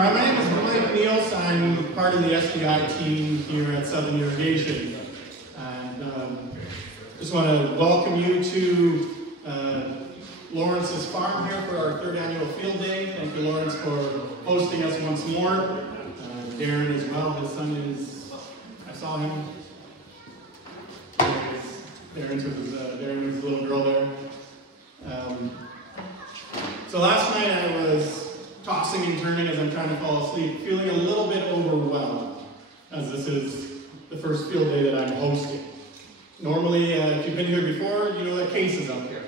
My name is Mike Niels. I'm part of the SDI team here at Southern Irrigation. And just want to welcome you to Lawrence's farm here for our third annual field day. Thank you, Lawrence, for hosting us once more. Darren as well, his son is, I saw him. Darren's a little girl there. So last night I was tossing and turning as I'm trying to fall asleep, feeling a little bit overwhelmed, as this is the first field day that I'm hosting. Normally, if you've been here before, you know that Case is up here.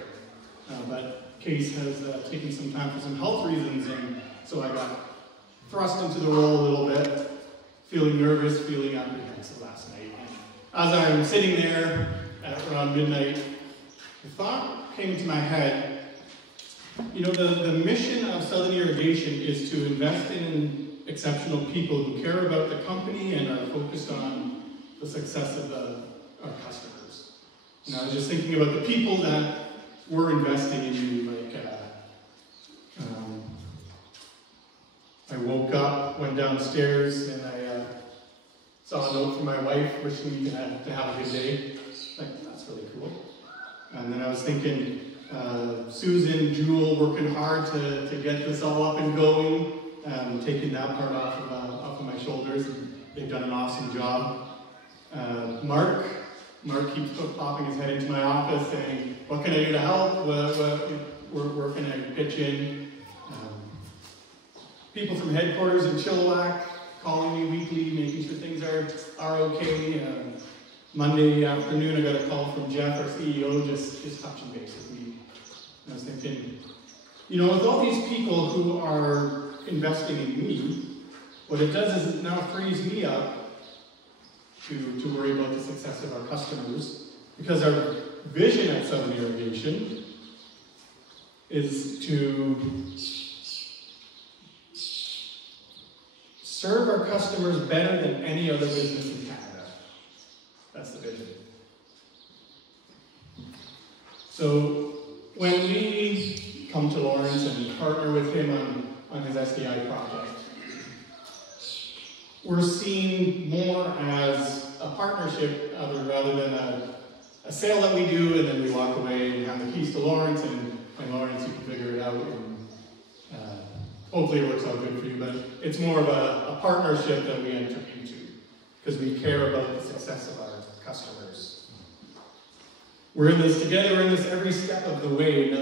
But Case has taken some time for some health reasons, and so I got thrust into the role a little bit, feeling nervous, feeling apprehensive last night. As I'm sitting there at around midnight, the thought came to my head, you know, the mission of Southern Irrigation is to invest in exceptional people who care about the company and are focused on the success of our customers. And I was just thinking about the people that we're investing in, like, I woke up, went downstairs, and I saw a note from my wife wishing me to have a good day. Like, that's really cool. And then I was thinking, Susan, Jewel, working hard to get this all up and going, taking that part off of my shoulders, and they've done an awesome job. Mark keeps popping his head into my office saying, what can I do to help? Where can I pitch in? People from headquarters in Chilliwack calling me weekly, making sure things are okay. Monday afternoon, I got a call from Jeff, our CEO, just touching base with me. I was thinking, you know, with all these people who are investing in me, what it does is it now frees me up to worry about the success of our customers, because our vision at Southern Irrigation is to serve our customers better than any other business in Canada. That's the vision. So when we come to Lawrence and partner with him on his SDI project, we're seen more as a partnership rather than a sale that we do and then we walk away and have the keys to Lawrence, and Lawrence, you can figure it out, and hopefully it works out good for you, but it's more of a partnership that we enter into because we care about the success of our customers. We're in this together, we're in this every step of the way.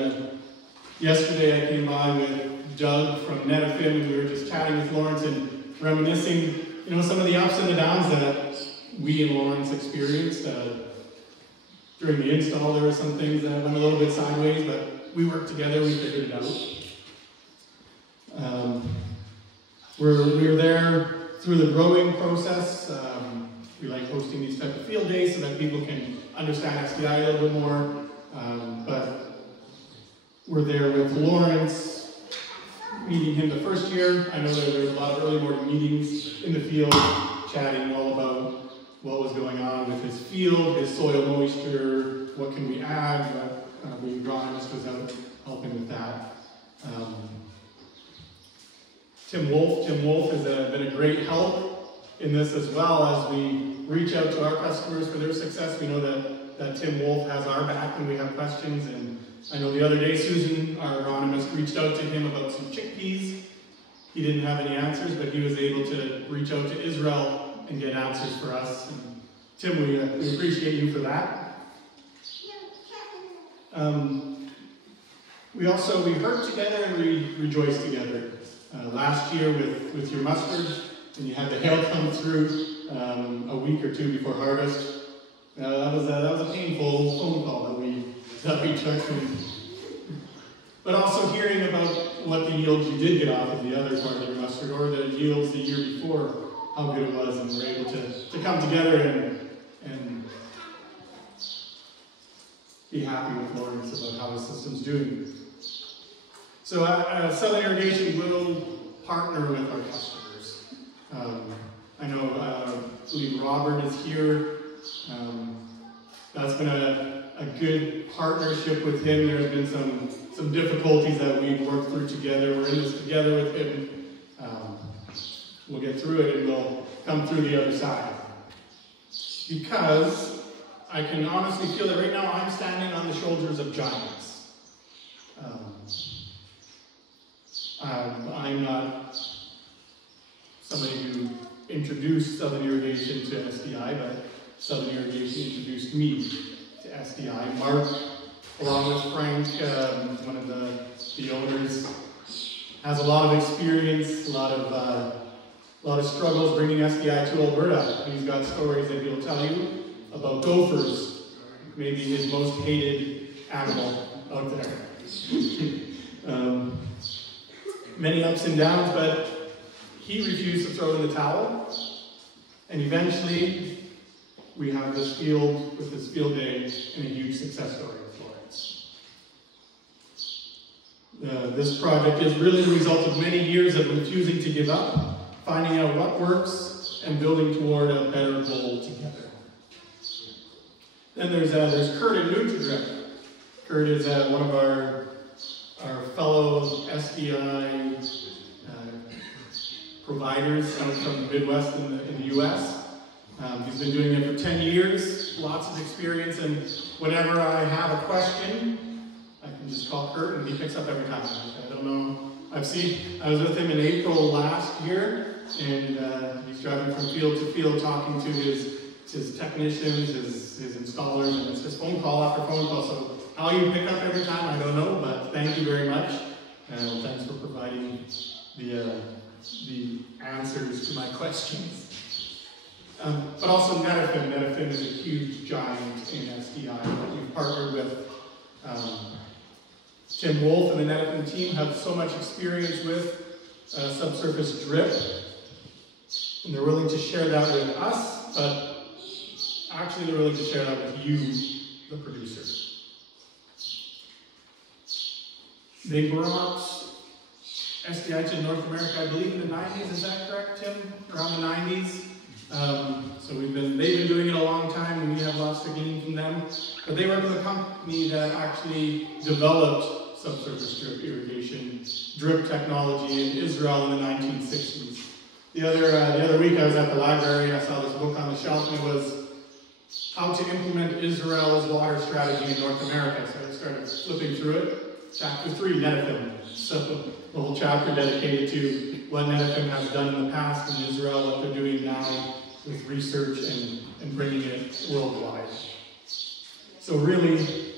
Yesterday I came by with Doug from Netafim, and we were just chatting with Lawrence and reminiscing, you know, some of the ups and the downs that we in Lawrence experienced. During the install, there were some things that went a little bit sideways, but we worked together, we figured it out. We were there through the growing process. We like hosting these type of field days so that people can understand SDI a little bit more. But we're there with Lawrence, meeting him the first year. I know that there was a lot of early morning meetings in the field, chatting all about what was going on with his field, his soil moisture, what can we add. The agronomist was out helping with that. Tim Wolf has been a great help in this as well as we reach out to our customers for their success. We know that Tim Wolf has our back when we have questions, and I know the other day Susan, our agronomist, reached out to him about some chickpeas. He didn't have any answers, but he was able to reach out to Israel and get answers for us. And Tim, we appreciate you for that. We hurt together and we rejoice together. Last year with your mustard, and you had the hail come through a week or two before harvest. That was a painful phone call that we took. But also hearing about what the yields you did get off of the other part of your mustard, or the yields the year before, how good it was, and we're able to come together and be happy with Lawrence about how his system's doing. So Southern Irrigation will partner with our customers. I know, I believe Robert is here. That's been a good partnership with him. There's been some difficulties that we've worked through together. We're in this together with him. We'll get through it and we'll come through the other side. Because I can honestly feel that right now I'm standing on the shoulders of giants. I'm not somebody who introduced Southern Irrigation to SDI, but Southern Irrigation introduced me to SDI. Mark, along with Frank, one of the owners, has a lot of experience, a lot of struggles bringing SDI to Alberta. He's got stories that he'll tell you about gophers, maybe his most hated animal out there. Many ups and downs, but he refused to throw in the towel, and eventually we have this field with this field day and a huge success story in Florence. This project is really the result of many years of refusing to give up, finding out what works, and building toward a better goal together. Then there's Kurt at NutriDrip. Kurt is one of our fellow SDI providers out from the Midwest in the US. He's been doing it for 10 years, lots of experience, and whenever I have a question, I can just call Kurt and he picks up every time. I don't know, I was with him in April last year, and he's driving from field to field talking to his technicians, his installers, and it's just phone call after phone call. So how you pick up every time, I don't know, but thank you very much. And thanks for providing the answers to my questions. But also Netafim. Netafim is a huge giant in SDI that we've partnered with. Tim Wolf and the Netafim team have so much experience with subsurface drip, and they're willing to share that with us, but actually they're willing to share that with you, the producer. They brought SDI to North America, I believe in the 90s, is that correct, Tim? Around the 90s. So they've been doing it a long time, and we have lots to glean from them. But they work with a company that actually developed subsurface drip irrigation, drip technology in Israel in the 1960s. The other week I was at the library, I saw this book on the shelf, and it was How to Implement Israel's Water Strategy in North America. So I started flipping through it. Chapter 3, Netafim. So the whole chapter dedicated to what Netafim has done in the past in Israel, what they're doing now with research and bringing it worldwide. So really,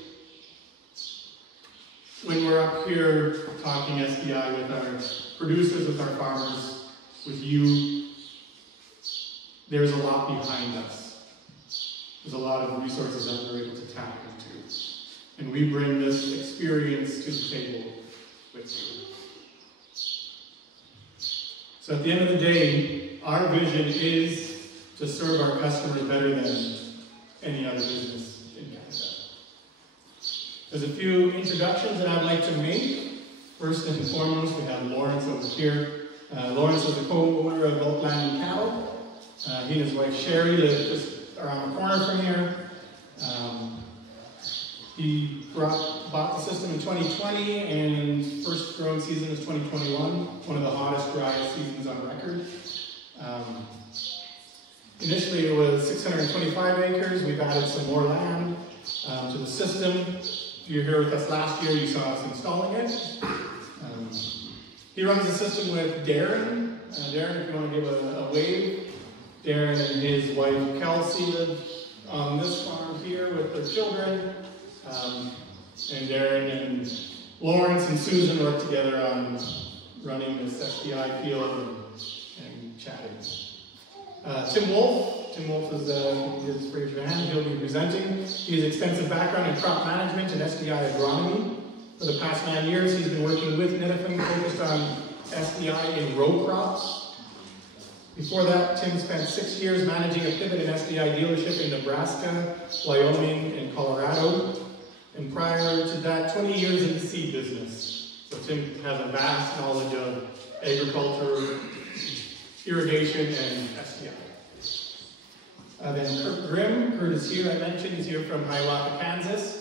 when we're up here talking SDI with our producers, with our farmers, with you, there's a lot behind us. There's a lot of resources that we're able to tap into. And we bring this experience to the table with you. So at the end of the day, our vision is to serve our customers better than any other business in Canada. There's a few introductions that I'd like to make. First and foremost, we have Lawrence over here. Lawrence is the co-owner of Bulk Land and Cattle. He and his wife Sherry live just around the corner from here. He bought the system in 2020, and first growing season is 2021, one of the hottest, driest seasons on record. Initially it was 625 acres. We've added some more land to the system. If you were here with us last year, you saw us installing it. He runs the system with Darren. Darren, if you want to give a wave. Darren and his wife Kelsey live on this farm here with their children. And Darren and Lawrence and Susan work together on running this SDI Field and chatting. Tim Wolf. Tim Wolf is raise your hand. He'll be presenting. He has extensive background in crop management and SDI agronomy. For the past 9 years, he's been working with Netafim, focused on SDI in row crops. Before that, Tim spent 6 years managing a pivot in SDI dealership in Nebraska, Wyoming, and Colorado. And prior to that, 20 years in the seed business. So Tim has a vast knowledge of agriculture, irrigation, and SDI. Then Kurt Grimm. Kurt is here, I mentioned. He's here from Hiawatha, Kansas.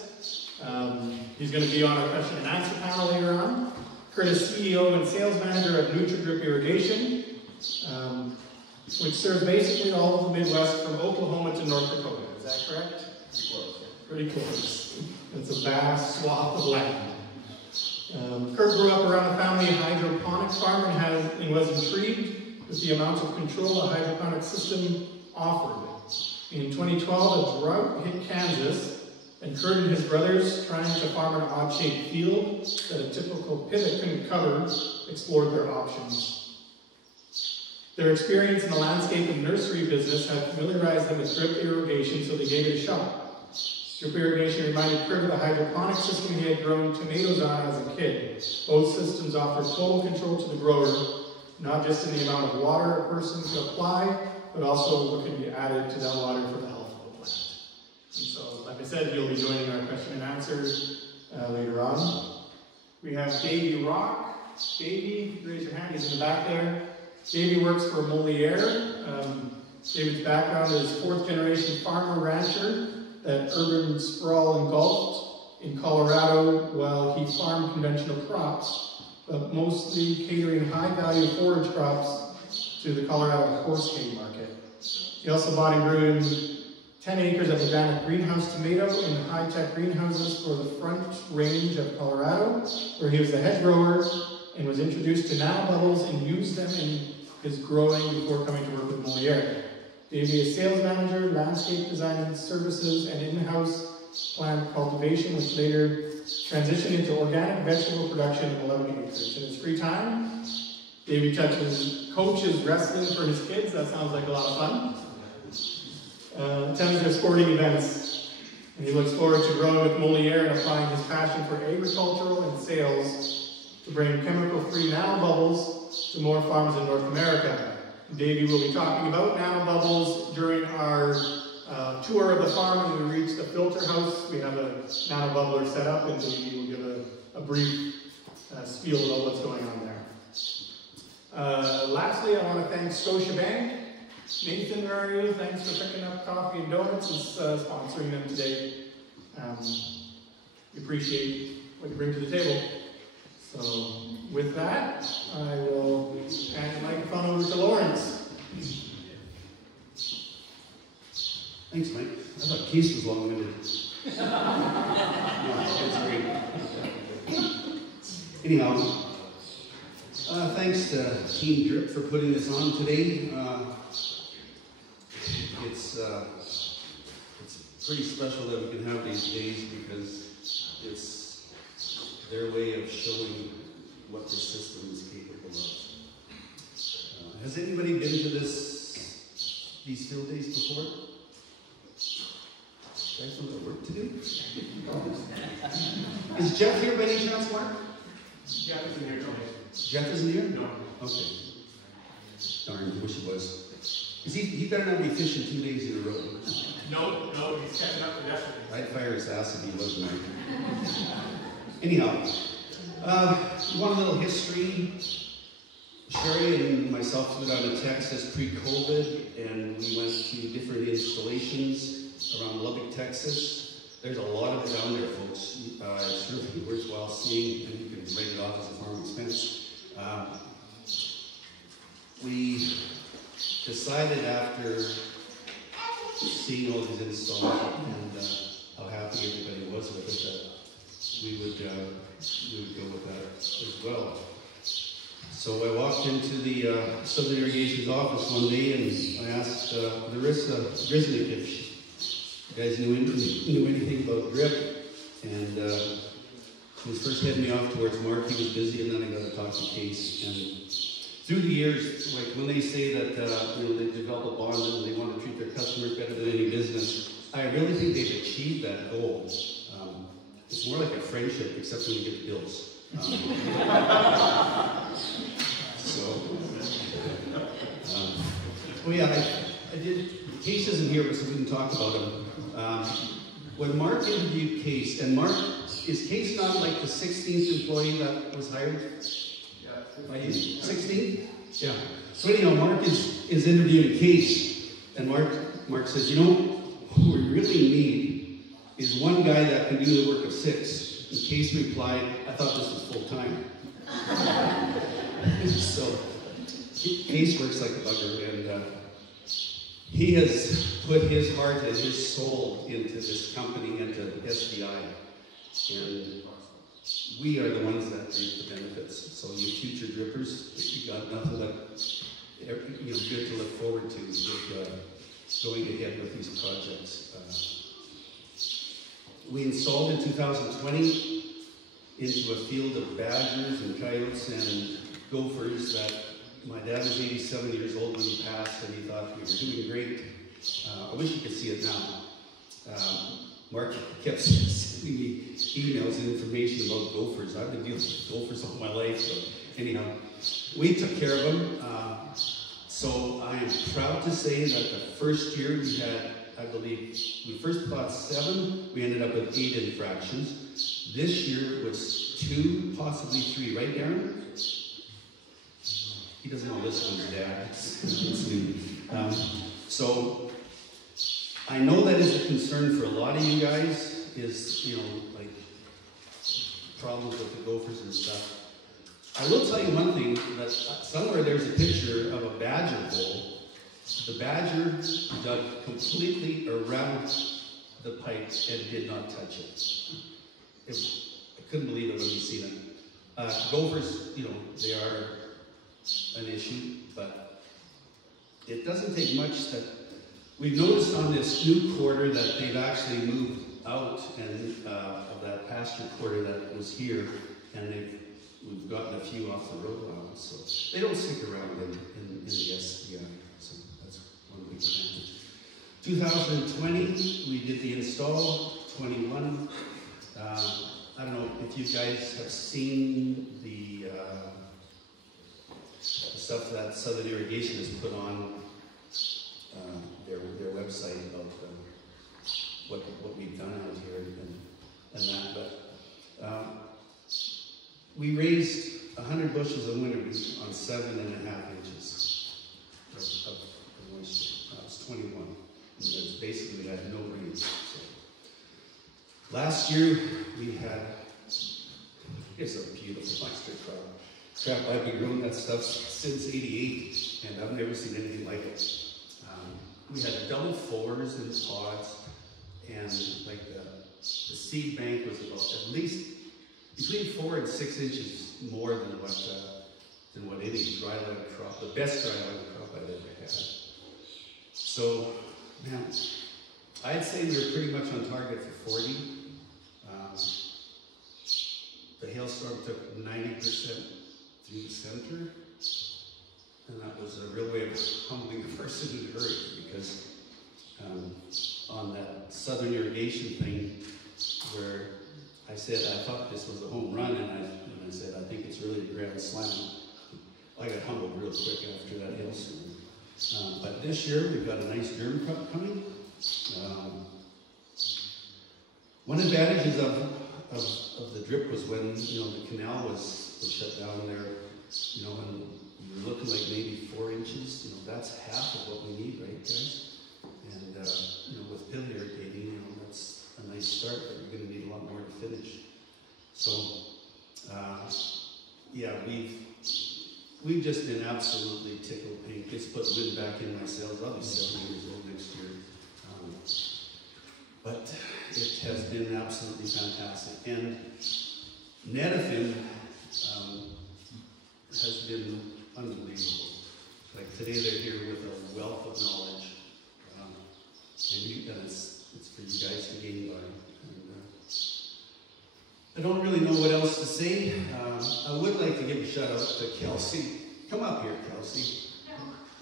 He's going to be on our question and answer panel later on. Kurt is CEO and sales manager of NutriDrip Irrigation. which serves basically all of the Midwest from Oklahoma to North Dakota. Is that correct? Pretty close. It's a vast swath of land. Kurt grew up around a family hydroponic farm and was intrigued with the amount of control a hydroponic system offered. In 2012, a drought hit Kansas, and Kurt and his brothers, trying to farm an odd-shaped field that a typical pivot couldn't cover, explored their options. Their experience in the landscape and nursery business had familiarized them with drip irrigation, so they gave it a shot. Drip irrigation reminded Kurt of the hydroponic system he had grown tomatoes on as a kid. Both systems offered total control to the grower, not just in the amount of water a person could apply, but also what could be added to that water for the health of the plant. And so, like I said, he'll be joining our question and answer later on. We have Davey Rock. Davey, raise your hand, he's in the back there. Davey works for Moliere. David's background is fourth-generation farmer-rancher that urban sprawl engulfed in Colorado while he farmed conventional crops, but mostly catering high-value forage crops to the Colorado horse hay market. He also bought and grew 10 acres of organic greenhouse tomato in high-tech greenhouses for the Front Range of Colorado, where he was the head grower and was introduced to nanobubbles and used them in his growing before coming to work with Moliere. Davey is sales manager, landscape design and services, and in-house plant cultivation, which later transitioned into organic vegetable production of 11 acres. In his free time, Davey coaches wrestling for his kids. That sounds like a lot of fun. Attends their sporting events, and he looks forward to growing with Moliere and applying his passion for agricultural and sales to bring chemical-free nanobubbles to more farms in North America. Davey will be talking about nanobubbles during our tour of the farm. When we reach the filter house, we have a nanobubbler set up, and Davey will give a brief spiel about what's going on there. Lastly, I want to thank Scotiabank. Nathan, where are you? Thanks for picking up coffee and donuts and sponsoring them today. We appreciate what you bring to the table. So, with that, I will hand the microphone over to Lawrence. Thanks, Mike. I thought Keith was long-winded. No, that's great. Anyhow, thanks to Team Drip for putting this on today. It's pretty special that we can have these days because it's their way of showing what the system is capable of. Has anybody been to these field days before? You guys have work to do? Is Jeff here by any chance, Mark? Jeff isn't here today. Jeff isn't here? No. Okay. Darn, wish he was. He better not be fishing 2 days in a row. No, he's catching up to yesterday. I'd fire his ass if he wasn't. Anyhow, one little history. Sherry and myself flew down to Texas pre-COVID, and we went to different installations around Lubbock, Texas. There's a lot of it down there, folks. It's really worthwhile seeing, and you can write it off as a farm expense. We decided after seeing all these installs and how happy everybody was with it that we would go with that as well. So I walked into the Southern Irrigation's office one day and I asked Larissa Grisnick if you guys knew anything about drip, and she was first heading me off towards Mark. He was busy, and then I got to talk to Case. And through the years, like when they say that they develop a bond and they want to treat their customers better than any business, I really think they've achieved that goal. It's more like a friendship, except when you get the bills. I did. Case isn't here, so we can talk about him. When Mark interviewed Case, and Mark, is Case not like the 16th employee that was hired? Yeah. By you? 16th? Yeah. So anyhow, Mark is interviewing Case, and Mark says, you know, what we really need is one guy that can do the work of 6. And Case replied, I thought this was full-time. So Case works like a bugger, and he has put his heart and his soul into this company, into SDI, and we are the ones that reap the benefits. So you future drippers, you got nothing but good to look forward to with going ahead with these projects. We installed in 2020 into a field of badgers and coyotes and gophers that my dad was 87 years old when he passed, and he thought we were doing great. I wish you could see it now. Mark kept sending me emails and information about gophers. I've been dealing with gophers all my life, so anyhow, we took care of them. So I am proud to say that the first year we had, I believe, we first caught 7, we ended up with 8 infractions. This year was 2, possibly 3, right, Darren? He doesn't know this one's dad. It's new. So I know that is a concern for a lot of you guys, is, like problems with the gophers and stuff. I will tell you one thing, that somewhere there's a picture of a badger hole. The badger dug completely around the pipe and did not touch it. I couldn't believe it when we seen it. Gophers, they are an issue, but it doesn't take much. That we've noticed on this new quarter that they've actually moved out and of that pasture quarter that was here, and we've gotten a few off the road now, so they don't stick around in the SDI. So that's one big advantage. 2020, we did the install. 21. I don't know if you guys have seen the stuff that Southern Irrigation has put on their website about what we've done out here and that. But we raised 100 bushels of winter wheat on 7.5 inches of moisture. That was 21. And it's basically had no rain. So. Last year we had, it's a beautiful oyster crop. I've been growing that stuff since '88, and I've never seen anything like it. We had double fullers in pods, and like the seed bank was about at least between 4 and 6 inches more than what any dryland crop, the best dryland crop I've ever had. So, man, I'd say we were pretty much on target for 40. The hailstorm took 90% through the center, and that was a real way of humbling the person in a hurry, because on that Southern Irrigation thing, where I said I thought this was a home run, and I said I think it's really a grand slam, I got humbled real quick after that hailstorm. But this year we've got a nice germ crop coming. One advantage of the drip was when the canal was shut down there, and we were looking like maybe 4 inches. That's half of what we need, right, guys? And with pill irrigating, that's a nice start, but you're going to need a lot more to finish. So, yeah, we've just been absolutely tickled pink. It's put wind back in my sails. I'll be 70 years old next year. But it has been absolutely fantastic. And Netafim has been unbelievable. Like today they're here with a wealth of knowledge. And it's for you guys to gain by. And, I don't really know what else to say. I would like to give a shout out to Kelsey. Come up here, Kelsey.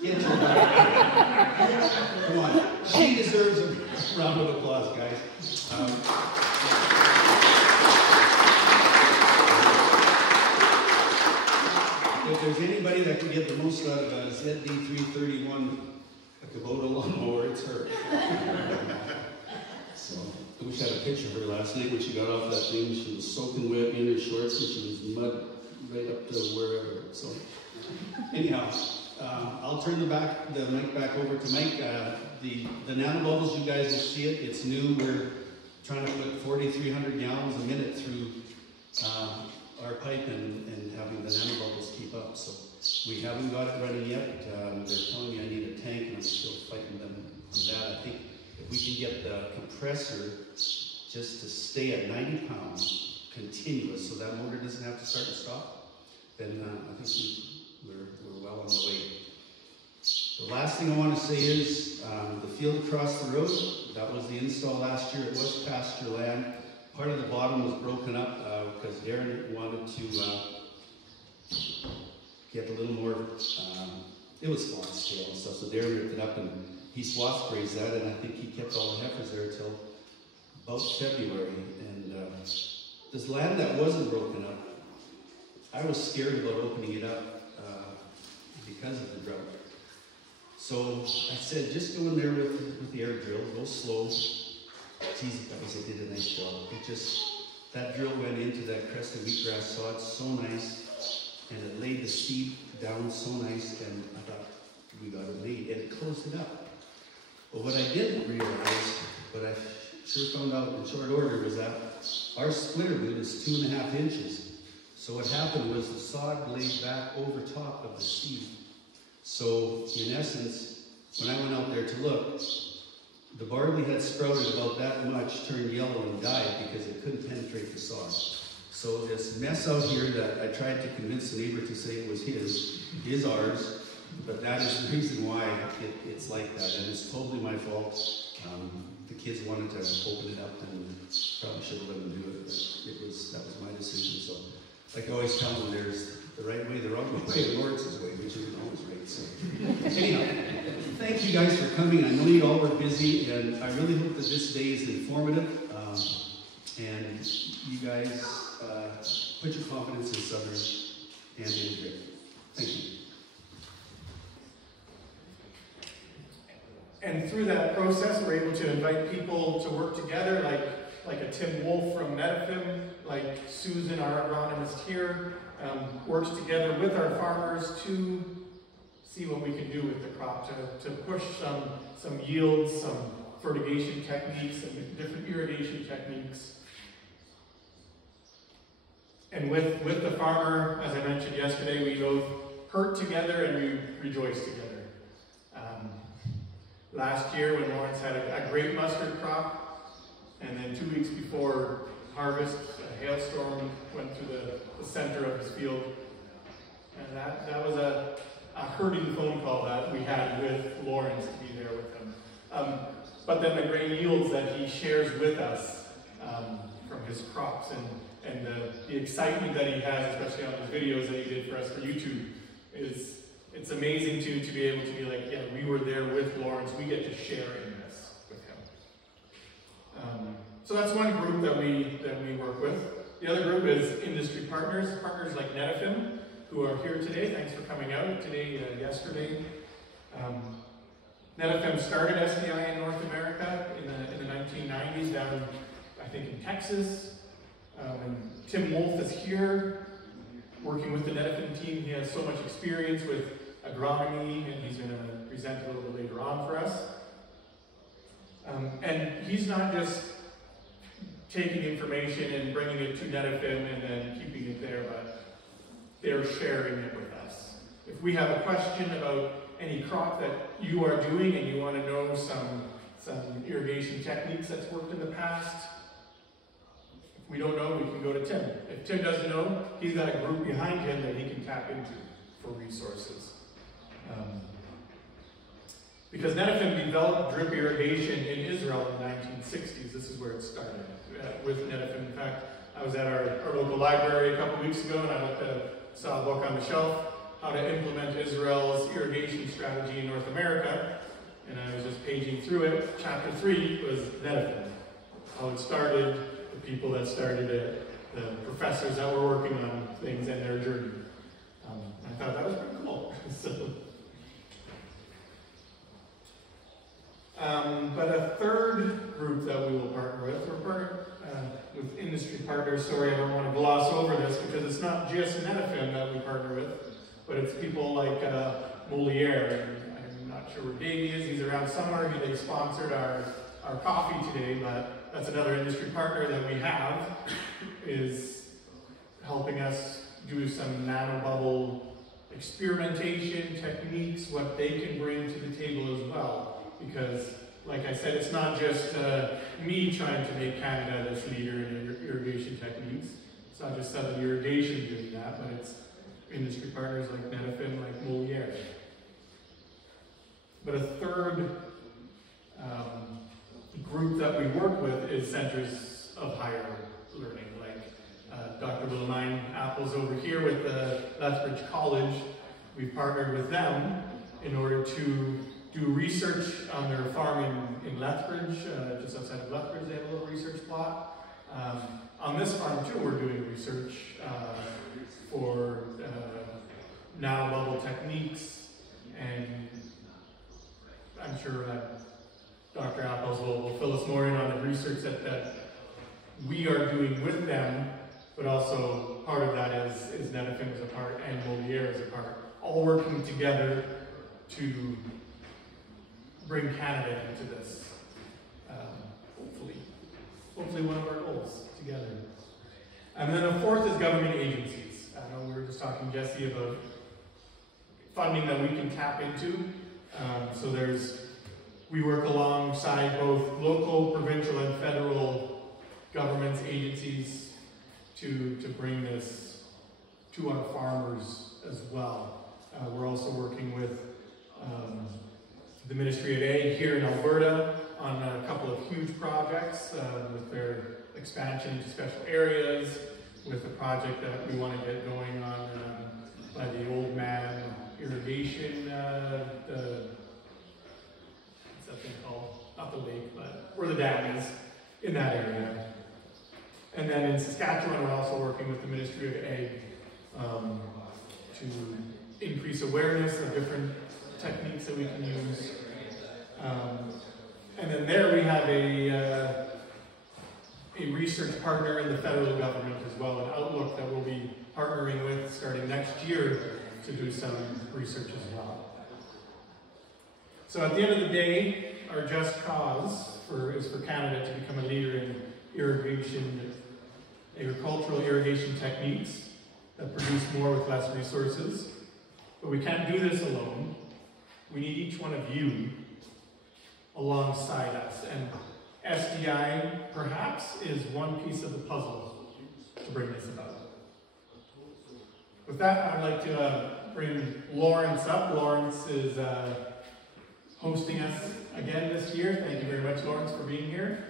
Get your Come on. She deserves a round of applause, guys. If there's anybody that can get the most out of a ZD 331, a Kubota lawnmower, it's her. So, I wish I had a picture of her last night when she got off that thing. She was soaking wet in her shorts, and she was mud right up to wherever. So, anyhow. I'll turn the mic back over to Mike. The nanobubbles, you guys will see it. It's new. We're trying to put 4,300 gallons a minute through our pipe and having the nanobubbles keep up. So we haven't got it running yet. They're telling me I need a tank, and I'm still fighting them on that. I think if we can get the compressor just to stay at 90 pounds continuous, so that motor doesn't have to start and stop, then I think we're well on the way. The last thing I want to say is the field across the road, that was the install last year. It was pasture land. Part of the bottom was broken up because Darren wanted to get a little more, it was swath scale and stuff, so Darren ripped it up and he swath grazed that, and I think he kept all the heifers there until about February. And this land that wasn't broken up, I was scared about opening it up because of the drought. So I said, just go in there with the air drill, go slow. Geez, guys, they did a nice job. It just, that drill went into that crested wheatgrass sod so nice, and it laid the seed down so nice, and I thought, we got it made, and it closed it up. But what I didn't realize, but I sure found out in short order, was that our splitter boot is 2.5 inches. So what happened was the sod laid back over top of the seed. So in essence, when I went out there to look, the barley had sprouted about that much, turned yellow and died because it couldn't penetrate the sod. So this mess out here that I tried to convince the neighbor to say it was his, is ours, but that is the reason why it's like that, and it's totally my fault. The kids wanted to open it up, and probably should have let them do it, but that was my decision. So, like I always tell them, there's the right way, the wrong way, the Lord's way, which isn't always right. So, anyhow, thank you guys for coming. I know you all were busy, and I really hope that this day is informative, and you guys put your confidence in Southern and in Grit. Thank you. And through that process, we're able to invite people to work together, like a Tim Wolf from Netafim, like Susan, our agronomist here, works together with our farmers to see what we can do with the crop, to push some yields, some fertigation techniques, and different irrigation techniques. And with the farmer, as I mentioned yesterday, we both hurt together and we rejoice together. Last year, when Lawrence had a great mustard crop, and then 2 weeks before harvest, a hailstorm went through the center of his field. And that was a hurting phone call that we had with Lawrence to be there with him. But then the great yields that he shares with us from his crops, and the excitement that he has, especially on the videos that he did for us for YouTube, it's amazing to be able to be like, yeah, we were there with Lawrence. We get to share in this with him. So that's one group that we work with. The other group is industry partners like Netafim, who are here today. Thanks for coming out today, yesterday. Netafim started SDI in North America in the 1990s down, I think, in Texas. And Tim Wolf is here working with the Netafim team. He has so much experience with agronomy, and he's going to present a little bit later on for us. And he's not just taking information and bringing it to Netafim and then keeping it there, but they're sharing it with us. If we have a question about any crop that you are doing and you want to know some irrigation techniques that's worked in the past, if we don't know, we can go to Tim. If Tim doesn't know, he's got a group behind him that he can tap into for resources. Because Netafim developed drip irrigation in Israel in the 1960s. This is where it started with Netafim. In fact, I was at our local library a couple weeks ago, and I saw a book on the shelf, How to Implement Israel's Irrigation Strategy in North America. And I was just paging through it. Chapter 3 was Netafim. How it started, the people that started it, the professors that were working on things, and their journey. I thought that was pretty cool. But a third group that we will partner with, we're partnered with industry partners. Sorry, I don't want to gloss over this because it's not just Netafim that we partner with, but it's people like Moliere. I'm not sure where Davey is. He's around somewhere. They sponsored our coffee today, but that's another industry partner that we have, is helping us do some nanobubble experimentation, techniques, what they can bring to the table as well. Because, like I said, it's not just me trying to make Canada this leader in irrigation techniques. It's not just Southern Irrigation doing that, but it's industry partners like Netafim, like Moliere. But a third group that we work with is centers of higher learning, like Dr. Willemine Apple's over here with Lethbridge College. We've partnered with them in order to do research on their farm in Lethbridge, just outside of Lethbridge. They have a little research plot. On this farm too, we're doing research for nanobubble techniques, and I'm sure Dr. Apples will fill us more in on the research that we are doing with them, but also part of that is Netafim is a part and Moliere is a part, all working together to bring Canada into this. Hopefully one of our goals together. And then a fourth is government agencies. I know we were just talking, Jesse, about funding that we can tap into. So we work alongside both local, provincial, and federal governments, agencies to bring this to our farmers as well. We're also working with the Ministry of Ag here in Alberta on a couple of huge projects with their expansion into special areas, with a project that we want to get going on by the Old Man irrigation, what's that thing called? Not the lake, but where the dam is, in that area. And then in Saskatchewan, we're also working with the Ministry of Ag to increase awareness of different techniques that we can use. And then there we have a research partner in the federal government as well, an Outlook that we'll be partnering with starting next year to do some research as well. So at the end of the day, our just cause is for Canada to become a leader in agricultural irrigation techniques that produce more with less resources. But we can't do this alone. We need each one of you alongside us. And SDI, perhaps, is one piece of the puzzle to bring this about. With that, I'd like to bring Lawrence up. Lawrence is hosting us again this year. Thank you very much, Lawrence, for being here,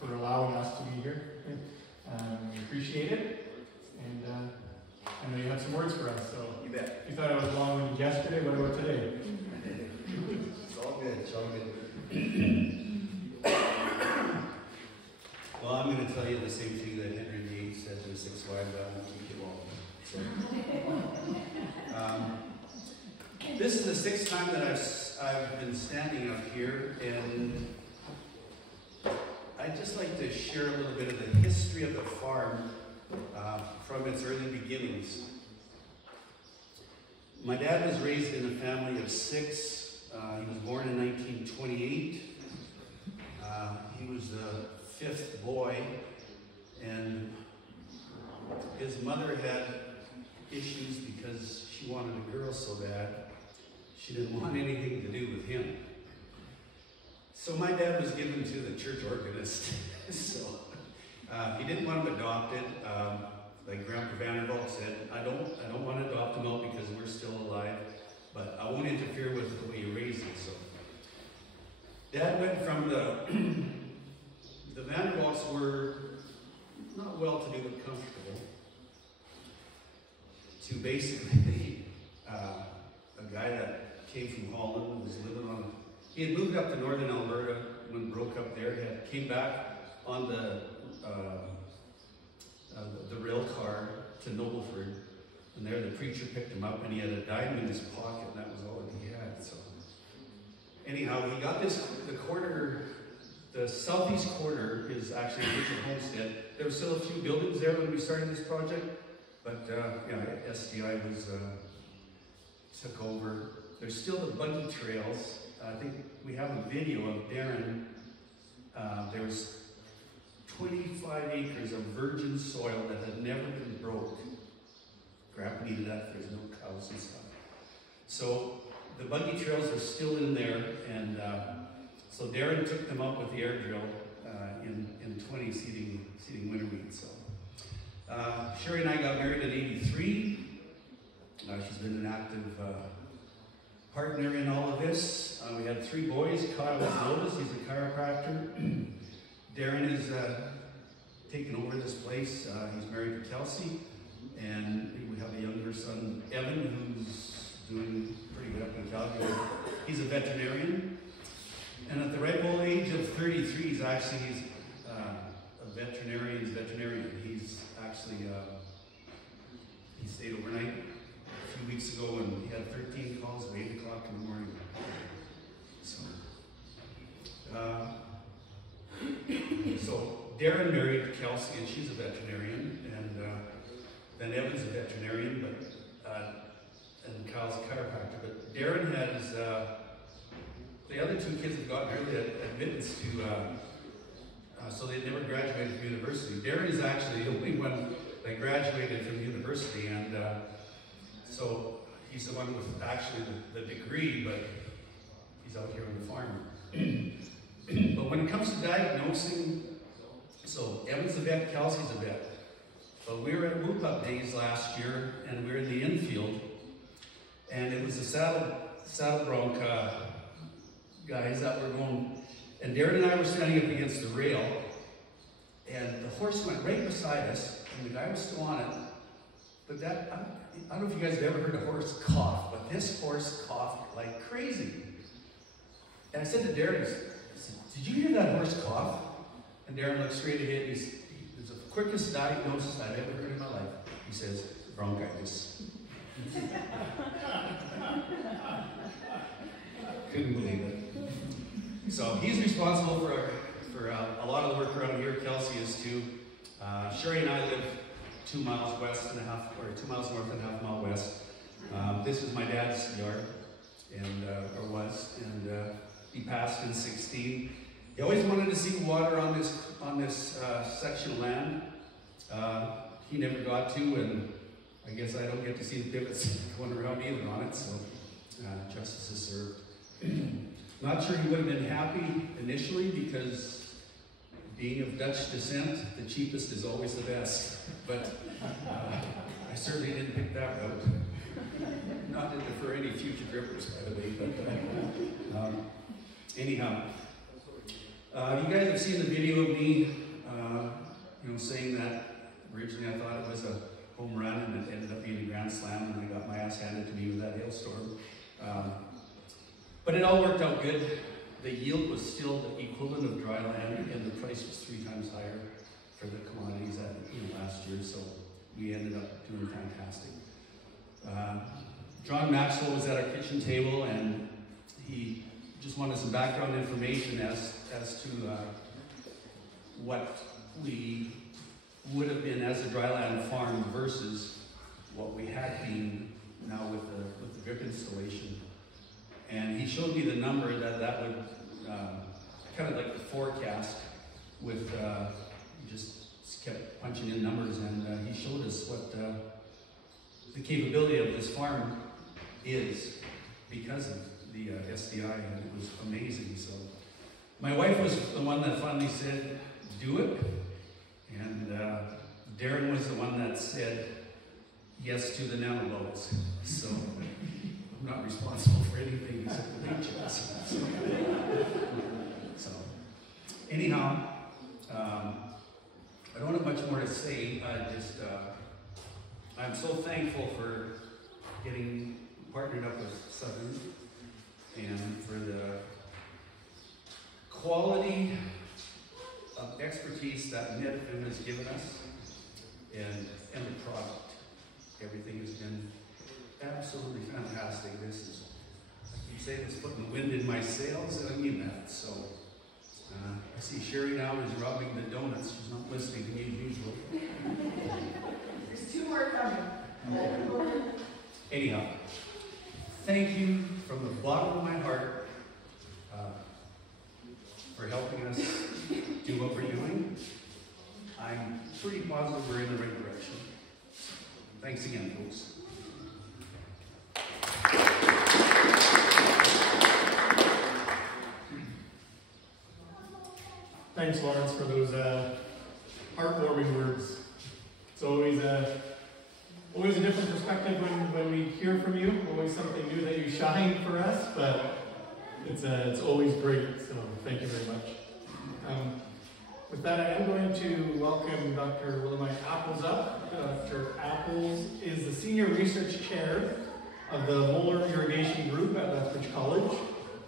for allowing us to be here. We appreciate it. And I know you have some words for us, so you bet. If you thought I was long yesterday, what about today? It's all good, it's all good. Well, I'm going to tell you the same thing that Henry D. said to 6 wide, but I won't keep you long. So, this is the 6th time that I've been standing up here, and I'd just like to share a little bit of the history of the farm from its early beginnings. My dad was raised in a family of 6. He was born in 1928. He was the 5th boy, and his mother had issues because she wanted a girl so bad. She didn't want anything to do with him. So my dad was given to the church organist. So he didn't want him adopted. Like Grandpa Vanderbilt said, I don't want to adopt him out because we're still alive, but I won't interfere with the way you raise him. So Dad went from the Vanderbilts were not well-to-do but comfortable, to basically a guy that came from Holland, was living on. He had moved up to northern Alberta when it broke up there. He came back on the rail car to Nobleford, and there the preacher picked him up, and he had a dime in his pocket, and that was all that he had. So anyhow, he got the southeast quarter is actually a Richard Homestead. There were still a few buildings there when we started this project, but SDI took over. There's still the buggy trails. I think we have a video of Darren. There was 25 acres of virgin soil that had never been broke. crap would eat it up if there's no cows and stuff. So the buggy trails are still in there, and so Darren took them up with the air drill in 20 seeding winter wheat. So Sherry and I got married in '83. She's been an active partner in all of this. We had 3 boys. Kyle is the oldest. He's a chiropractor. Darren is taken over this place. He's married to Kelsey. And we have a younger son, Evan, who's doing pretty good up in Calgary. He's a veterinarian. And at the ripe old age of 33, he's a veterinarian. He's actually, he stayed overnight a few weeks ago, and he had 13 calls at 8 o'clock in the morning. So Darren married Kelsey, and she's a veterinarian, and then Evan's a veterinarian, and Kyle's a chiropractor. But Darren has, the other 2 kids have gotten early admittance to, so they never graduated from university. Darren is actually the only one that graduated from university, and so he's the one with actually the degree, but he's out here on the farm. But when it comes to diagnosing, so Evan's a vet, Kelsey's a vet. But we were at Whoop Up Days last year, and we were in the infield, and it was the saddle bronc guys that were going, and Darren and I were standing up against the rail, and the horse went right beside us, and the guy was still on it. But I don't know if you guys have ever heard a horse cough, but this horse coughed like crazy. And I said to Darren, I said, "Did you hear that horse cough?" And Darren looked straight ahead, and it's the quickest diagnosis I've ever heard in my life. He says, "Bronchitis." Couldn't believe it. So he's responsible for a lot of the work around here. Kelsey is too. Sherry and I live 2 miles west and a half, or 2 miles north and a half mile west. This is my dad's yard, and or was, and he passed in '16. He always wanted to see water on this section of land. He never got to, and I guess I don't get to see the pivots going around either on it. So justice is served. Not sure he would have been happy initially, because being of Dutch descent, the cheapest is always the best. But I certainly didn't pick that route. Not to defer any future drippers, by the way. But anyhow, you guys have seen the video of me, saying that originally I thought it was a home run, and it ended up being a grand slam, and I got my ass handed to me with that hailstorm. But it all worked out good. The yield was still the equivalent of dry land, and the price was 3 times higher for the commodities last year, so we ended up doing fantastic. John Maxwell was at our kitchen table, and he just wanted some background information as to what we would have been as a dryland farm versus what we had been now with the drip installation. And he showed me the number that would, kind of like the forecast with, he just kept punching in numbers, and he showed us what the capability of this farm is because of the SDI, and it was amazing. So my wife was the one that finally said, "Do it," and Darren was the one that said yes to the nanobubbles. So I'm not responsible for anything except the big chips. So anyhow, I don't have much more to say. I'm so thankful for getting partnered up with Southern, and for the quality of expertise that Medfin has given us, and the product. Everything has been absolutely fantastic. I keep saying it's putting the wind in my sails, and I mean that. So I see Sherry now is rubbing the donuts. She's not listening to me as usual. There's 2 more coming. Anyhow, thank you from the bottom of my heart for helping us do what we're doing. I'm pretty positive we're in the right direction. Thanks again, folks. Thanks, Lawrence, for those heartwarming words. It's always a different perspective when we hear from you. Always something new that you shine for us, but it's always great. So thank you very much. With that, I am going to welcome Dr. Willemite Apples up. Dr. Apples is the Senior Research Chair of the Molar Irrigation Group at Lethbridge College.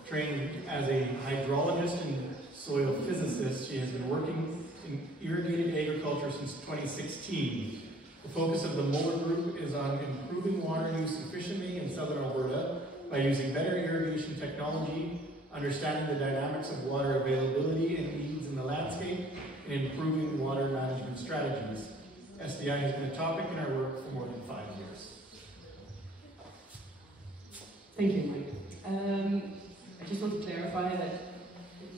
Trained as a hydrologist and soil physicist, she has been working in irrigated agriculture since 2016. The focus of the Molar Group is on improving water use efficiently in southern Alberta by using better irrigation technology, understanding the dynamics of water availability and needs in the landscape, and improving water management strategies. SDI has been a topic in our work for more than 5 years. Thank you, Mike. I just want to clarify that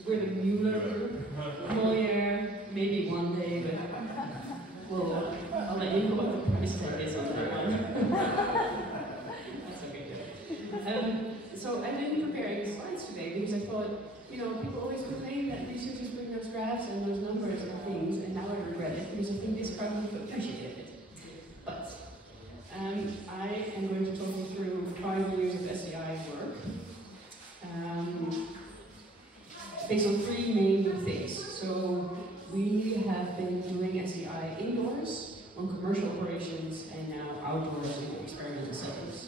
we're the Mueller group. Moyer, maybe one day, but I'll let you know what the price tag is on that one. That's okay. So I've been preparing slides today because I thought, people always complain that researchers bring those graphs and those numbers and things, and now I regret it because I think this crowd would appreciate it. But I am going to talk you through 5 years of SDI work. Based on 3 main things. So we have been doing SDI indoors, on commercial operations, and now outdoors in experimental settings.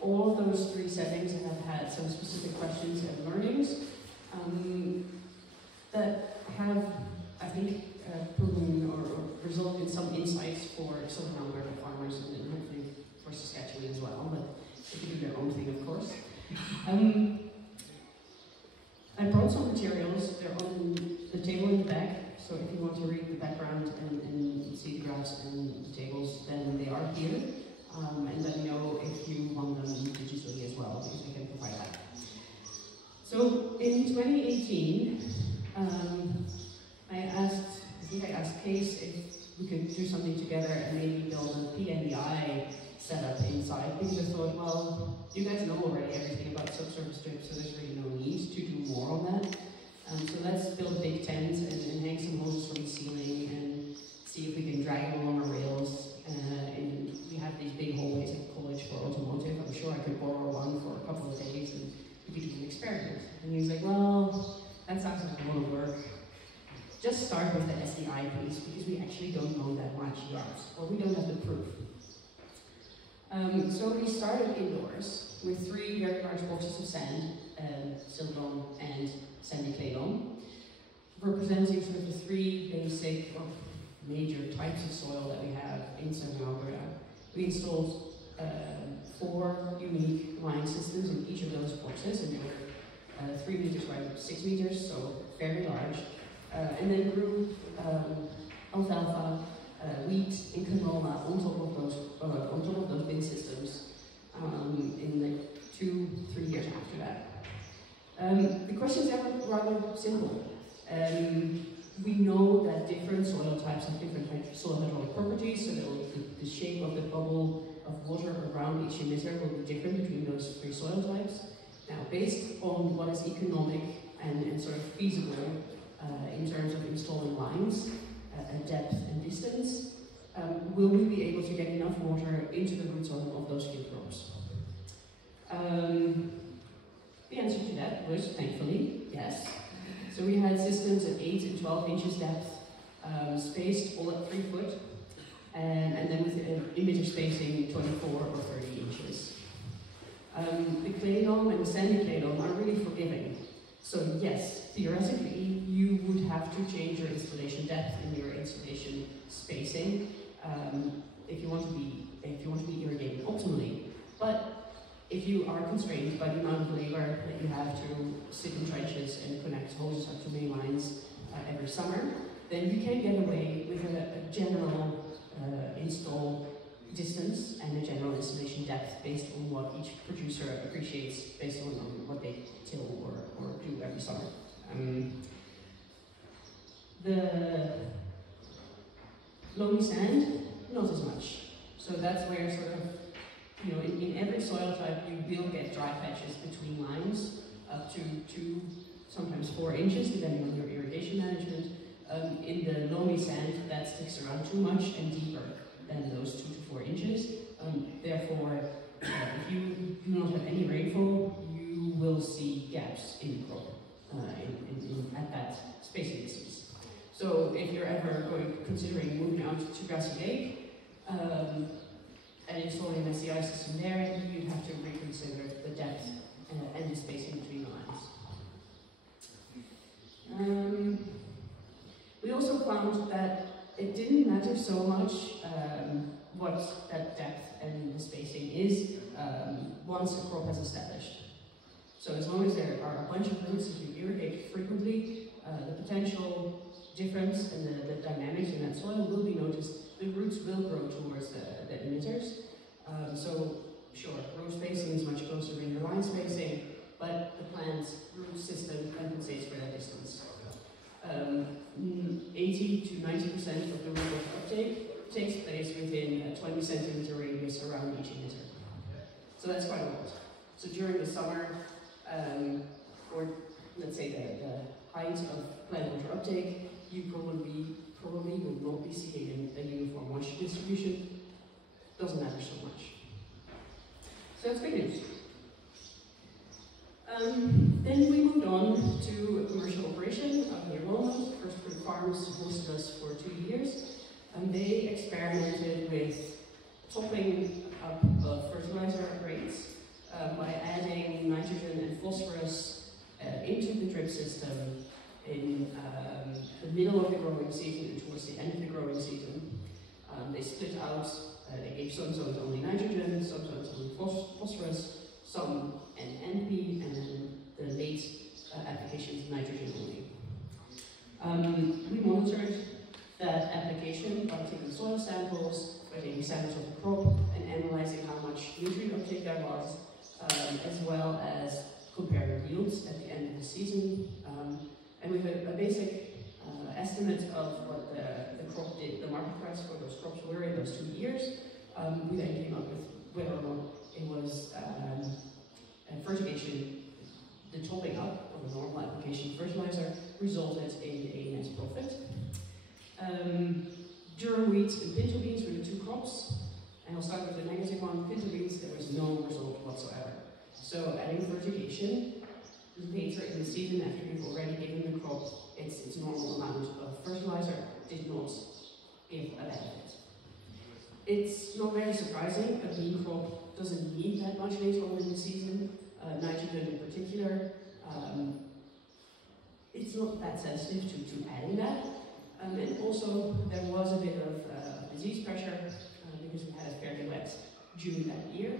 All of those 3 settings have had some specific questions and learnings that have, I think, proven or resulted in some insights for Southern Alberta farmers and hopefully for Saskatchewan as well, but they can do their own thing, of course. I brought some materials, they're on the table in the back, so if you want to read the background and see the graphs and the tables, then they are here. And let me know if you want them digitally as well, because we can provide that. So in 2018, I asked Case if we could do something together and maybe build a PNDI setup inside, because I thought, well, you guys know already everything about subsurface strips, so there's really no need to do more on that. So let's build big tents and hang some hoses from the ceiling and see if we can drag them along our rails. And we have these big hallways at college for automotive. I'm sure I could borrow one for a couple of days and we could do an experiment. And he was like, well, that sounds like a lot of work. Just start with the SDI piece, because we actually don't know that much yet, or we don't have the proof. So we started indoors with 3 very large boxes of sand, silt loam and sandy clay loam, representing sort of the 3 basic or major types of soil that we have in Southern Alberta. We installed 4 unique line systems in each of those boxes, and they were 3 meters wide, 6 meters, so fairly large. And then grew alfalfa, wheat, and canola on top of those bin systems in the 2-3 years after that. The questions are rather simple. We know that different soil types have different soil hydraulic properties, so the shape of the bubble of water around each emitter will be different between those 3 soil types. Now, based on what is economic and sort of feasible in terms of installing lines at depth and distance, will we be able to get enough water into the root zone of those field crops? The answer to that was, thankfully, yes. So we had systems at 8 and 12 inches depth, spaced all at 3 foot, and then with emitter spacing 24 or 30 inches. The clay loam and the sandy clay loam are really forgiving. So yes, theoretically, you would have to change your installation depth and your installation spacing if you want to be irrigated optimally. But if you are constrained by the amount of labor that you have to sit in trenches and connect hoses up to main lines every summer, then you can get away with a general install distance and a general installation depth based on what each producer appreciates based on what they till or do every summer. The loamy sand, not as much. So that's where sort of, in every soil type you will get dry patches between lines up to 2, sometimes 4 inches, depending on your irrigation management. In the loamy sand, that sticks around too much and deeper than those 2 to 4 inches. Therefore, if you do not have any rainfall, you will see gaps in the crop at that spacing distance. So if you're ever considering moving out to Grassy Lake and installing an SDI system there, you'd have to reconsider the depth and the spacing between the lines. We also found that it didn't matter so much what that depth and the spacing is once a crop has established. So as long as there are a bunch of roots that you irrigate frequently, the potential difference and the dynamics in that soil will be noticed. The roots will grow towards the emitters. So sure, row spacing is much closer than your line spacing, but the plant's root system compensates for that distance. 80 to 90% of the root uptake takes place within a 20 centimeter radius around each emitter. So that's quite a lot. So during the summer, or let's say the height of plant water uptake, you probably will not be seeing a uniform moisture distribution. Doesn't matter so much. So that's good news. Then we moved on to a commercial operation up near London. First Fruit Farms hosted us for 2 years. And they experimented with topping up of fertilizer rates by adding nitrogen and phosphorus into the drip system in the middle of the growing season and towards the end of the growing season. They split out, they gave some zones only nitrogen, some zones only phosphorus, some NP, and then the late applications nitrogen only. We monitored that application by taking soil samples, by taking samples of the crop, and analyzing how much nutrient uptake there was, as well as comparing yields at the end of the season. And with a basic estimate of what the crop did, the market price for those crops were in those 2 years, we then came up with whether or not it was fertigation, the topping up of a normal application of fertilizer resulted in a net profit. Durum wheat and pinto beans were the 2 crops, and I'll start with the negative one. Pinto beans, there was no result whatsoever. So adding fertigation later in the season, after you've already given the crop its normal amount of fertilizer, did not give a benefit. It's not very surprising. A bean crop doesn't need that much later on in the season, nitrogen in particular. It's not that sensitive to adding that. And also, there was a bit of disease pressure because we had a fairly wet June that year.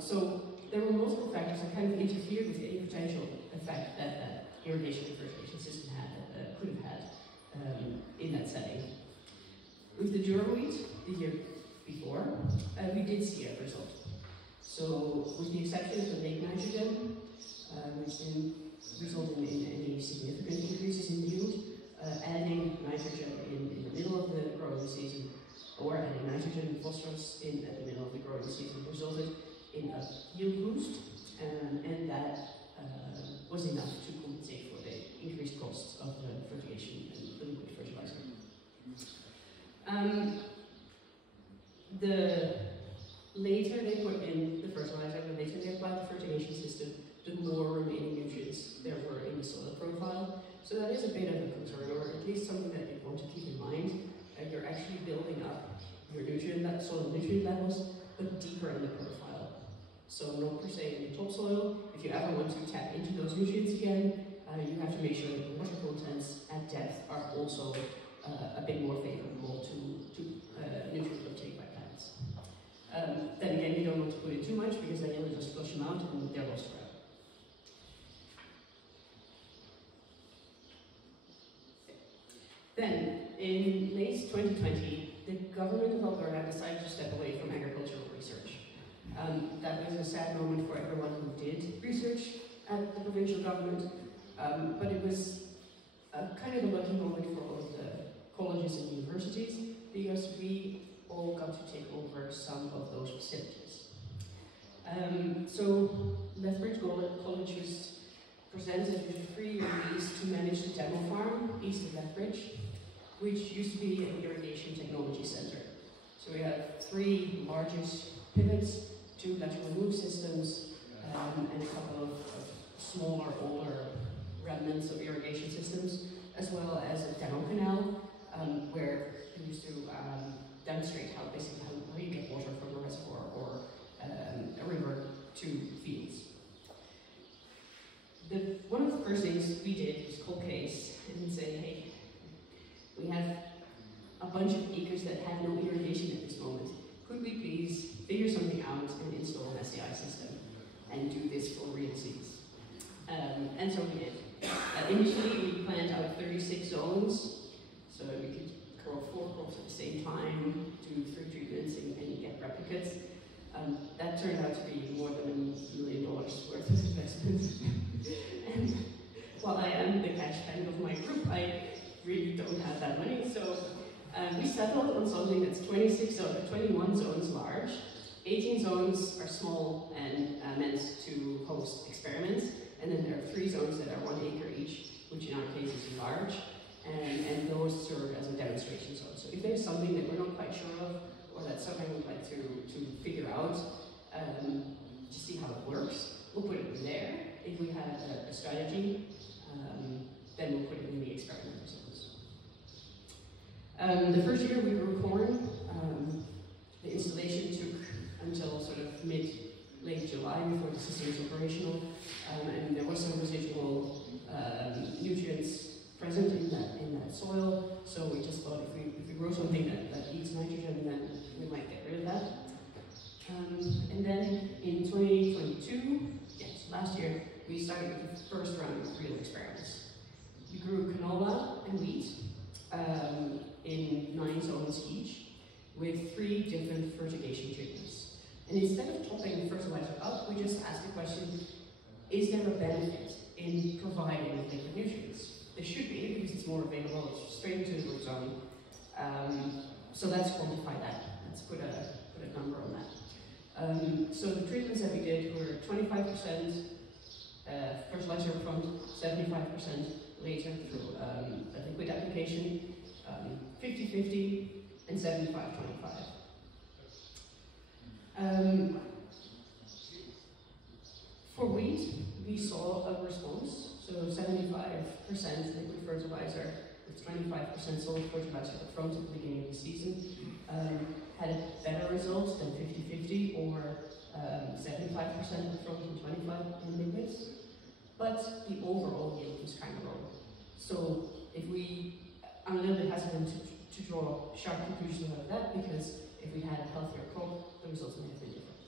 So there were multiple factors that kind of interfered with any potential effect that that irrigation and fertigation system had, could have had in that setting. With the durum wheat, the year before, we did see a result. So with the exception of the late nitrogen, which didn't result in any significant increases in yield, adding nitrogen in the middle of the growing season, or adding nitrogen and phosphorus at the middle of the growing season, resulted in a yield boost, and that was enough to compensate for the increased costs of the fertigation and the liquid fertilizer. The later they put in the fertilizer, the later they applied the fertigation system, the more remaining nutrients there were in the soil profile. So that is a bit of a concern, or at least something that you want to keep in mind. You're actually building up your soil nutrient levels, but deeper in the profile. So not per se in the topsoil. If you ever want to tap into those nutrients again, you have to make sure that the water contents at depth are also a bit more favorable to nutrient uptake by plants. Then again, you don't want to put in too much because then you'll just flush them out and they're lost forever. Then, in late 2020, the government of Alberta decided to step away from agricultural research. That was a sad moment for everyone who did research at the provincial government, but it was kind of a lucky moment for all of the colleges and universities, because we all got to take over some of those facilities. So Lethbridge College was presented with a free release to manage the demo farm east of Lethbridge, which used to be an irrigation technology centre. So we have 3 largest pivots, 2 lateral move systems, and a couple of smaller, older remnants of irrigation systems, as well as a demo canal, where we used to demonstrate how you get water from a reservoir or a river to fields. One of the first things we did was call Case and say, hey, we have a bunch of acres that have no irrigation at this moment. Could we please figure something out and install an SDI system and do this for real seeds? And so we did. Initially, we planned out 36 zones, so we could grow 4 crops at the same time, do 3 treatments, and get replicates. That turned out to be more than $1 million worth of investment. And while I am the cash bank of my group, I really don't have that money. So we settled on something that's 21 zones large. 18 zones are small and meant to host experiments. And then there are 3 zones that are 1 acre each, which in our case is large. And those serve as a demonstration zone. So if there's something that we're not quite sure of, or that's something we'd like to figure out, to see how it works, we'll put it in there. If we have a strategy, then we'll put it in the experimental zones. The first year we grew corn. The installation took until sort of late July before the system was operational, and there was some residual nutrients present in that soil. So we just thought if we grow something that eats nitrogen, then we might get rid of that. And then in 2022, yes, last year, we started with the first round of real experiments. We grew canola and wheat in 9 zones each, with 3 different fertigation treatments. And instead of topping the fertilizer up, we just asked the question, is there a benefit in providing liquid nutrients? There should be, because it's more available, it's straight into the root zone. So let's quantify that. Let's put a number on that. So the treatments that we did were 25% fertilizer up front, 75% later through a liquid application, 50-50, and 75-25. For wheat, we saw a response. So 75% liquid fertilizer with 25% solid fertilizer up front at the beginning of the season had a better result than 50-50 or 75% up front and 25% in liquids. But the overall yield was kind of low. So I'm a little bit hesitant to draw sharp conclusions out of that, because if we had a healthier crop, the results may have been different.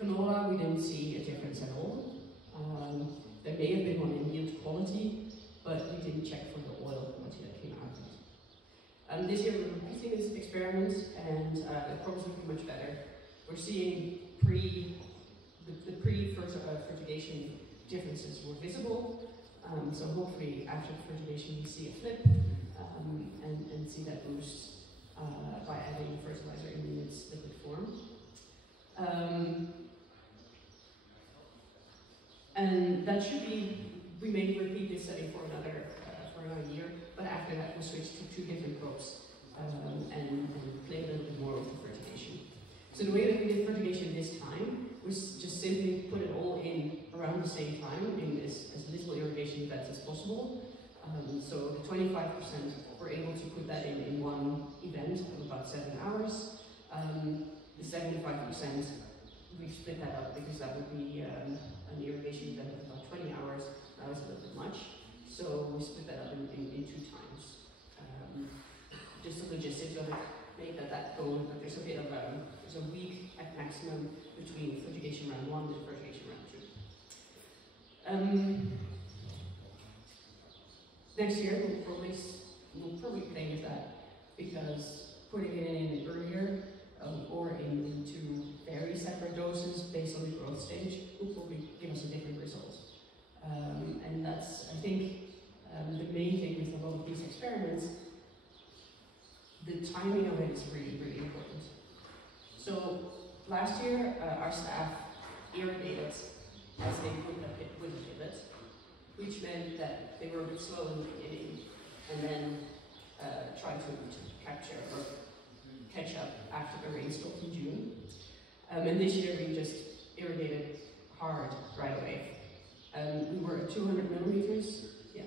Canola, we didn't see a difference at all. There may have been one in yield quality, but we didn't check for the oil quality that came out of it. This year we're repeating this experiment, and the crops looking much better. We're seeing the pre-fertigation differences were visible, so hopefully after fertigation we see a flip and see that boost by adding fertilizer in its liquid form. And that should be, we may repeat this study for another year, but after that we'll switch to 2 different crops and play a little bit more with the fertigation. So the way that we did fertigation this time was just simply put it all in around the same time in as little irrigation events as possible. So the 25%, we're able to put that in one event of about 7 hours. The 75%, we split that up because that would be an irrigation event of about 20 hours. That was a little bit much. So we split that up in 2 times. Just the logistics of it made that go, but there's a bit of there's a week at maximum between fertigation round 1 and fertigation round 2. Next year we'll probably play with that, because putting it in earlier or into very separate doses based on the growth stage will probably give us a different result. And that's, I think, the main thing with a lot of these experiments. the timing of it is really, really important. So last year, our staff irrigated as they would a pivot, which meant that they were a bit slow in the beginning, and then tried to capture or catch up after the rain stopped in June. And this year we just irrigated hard right away. We were at 200 millimeters, yeah,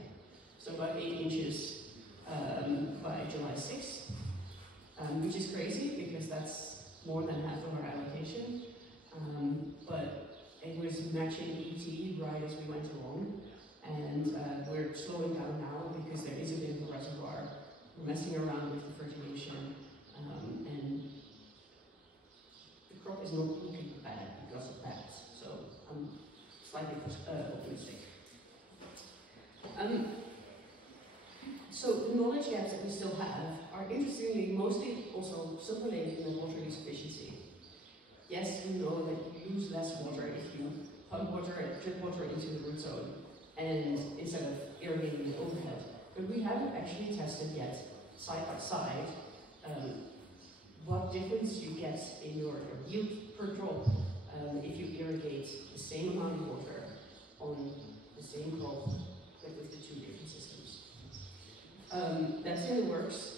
so about 8 inches by July 6th, which is crazy because that's more than half of our allocation. But it was matching ET right as we went along, and we're slowing down now because there is a bit of a reservoir. We're messing around with the fertigation, and the crop is not looking bad because of that. So I'm slightly optimistic. So the knowledge gaps that we still have are interestingly mostly also subrelated in the water use efficiency. Yes, we know that you use less water if you pump water and drip water into the root zone and instead of irrigating the overhead. But we haven't actually tested yet, side by side, what difference you get in your yield per drop if you irrigate the same amount of water on the same crop but with the 2 different systems. That's in the works.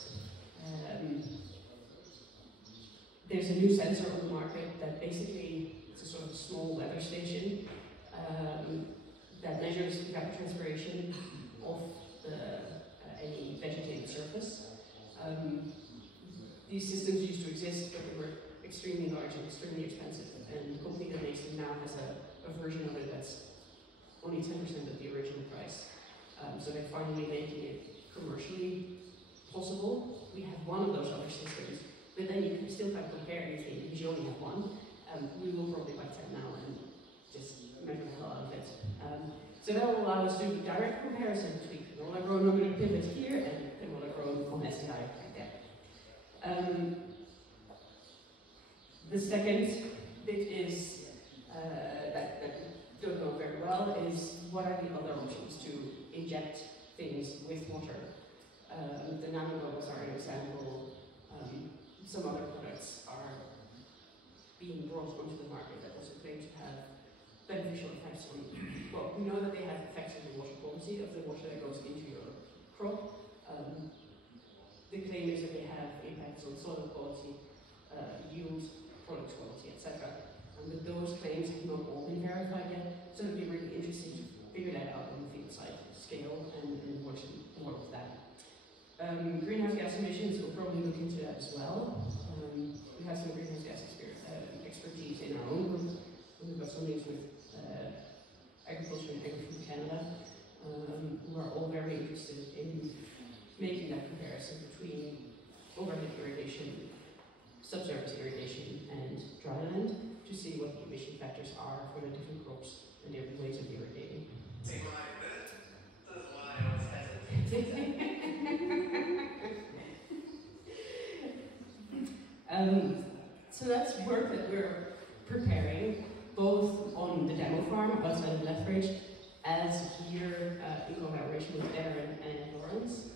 There's a new sensor on the market that basically, it's a sort of small weather station that measures evapotranspiration of any vegetated surface. These systems used to exist, but they were extremely large and extremely expensive, and the company that makes them now has a version of it that's only 10% of the original price. So they're finally making it commercially possible. We have one of those other systems, but then you can still can't compare anything because you only have one. We will probably buy 10 now and just measure the hell out of it. So that will allow us to do direct comparison between what I grow on a pivot here and what I grow on SDI right there. The second bit is that we don't know very well is what are the other options to inject things with water. The nanobubbles are an example. Some other products are being brought onto the market that also claim to have beneficial effects on, well, we know that they have effects on the water quality of the water that goes into your crop. The claim is that they have impacts on soil quality, yield, product quality, etc. But those claims have not all been verified yet, so it would be really interesting to figure that out on the field side scale and watch more of that. Greenhouse gas emissions, we'll probably look into that as well. We have some greenhouse gas expertise in our own group. We've got some links with Agriculture and Agri-Food Canada, who are all very interested in making that comparison between overhead irrigation, subsurface irrigation, and dryland to see what the emission factors are for the different crops and different ways of irrigating. Take 5 minutes. That's why I always hesitate. So that's work that we're preparing, both on the demo farm outside of Lethbridge, as here in collaboration with Darren and Lawrence.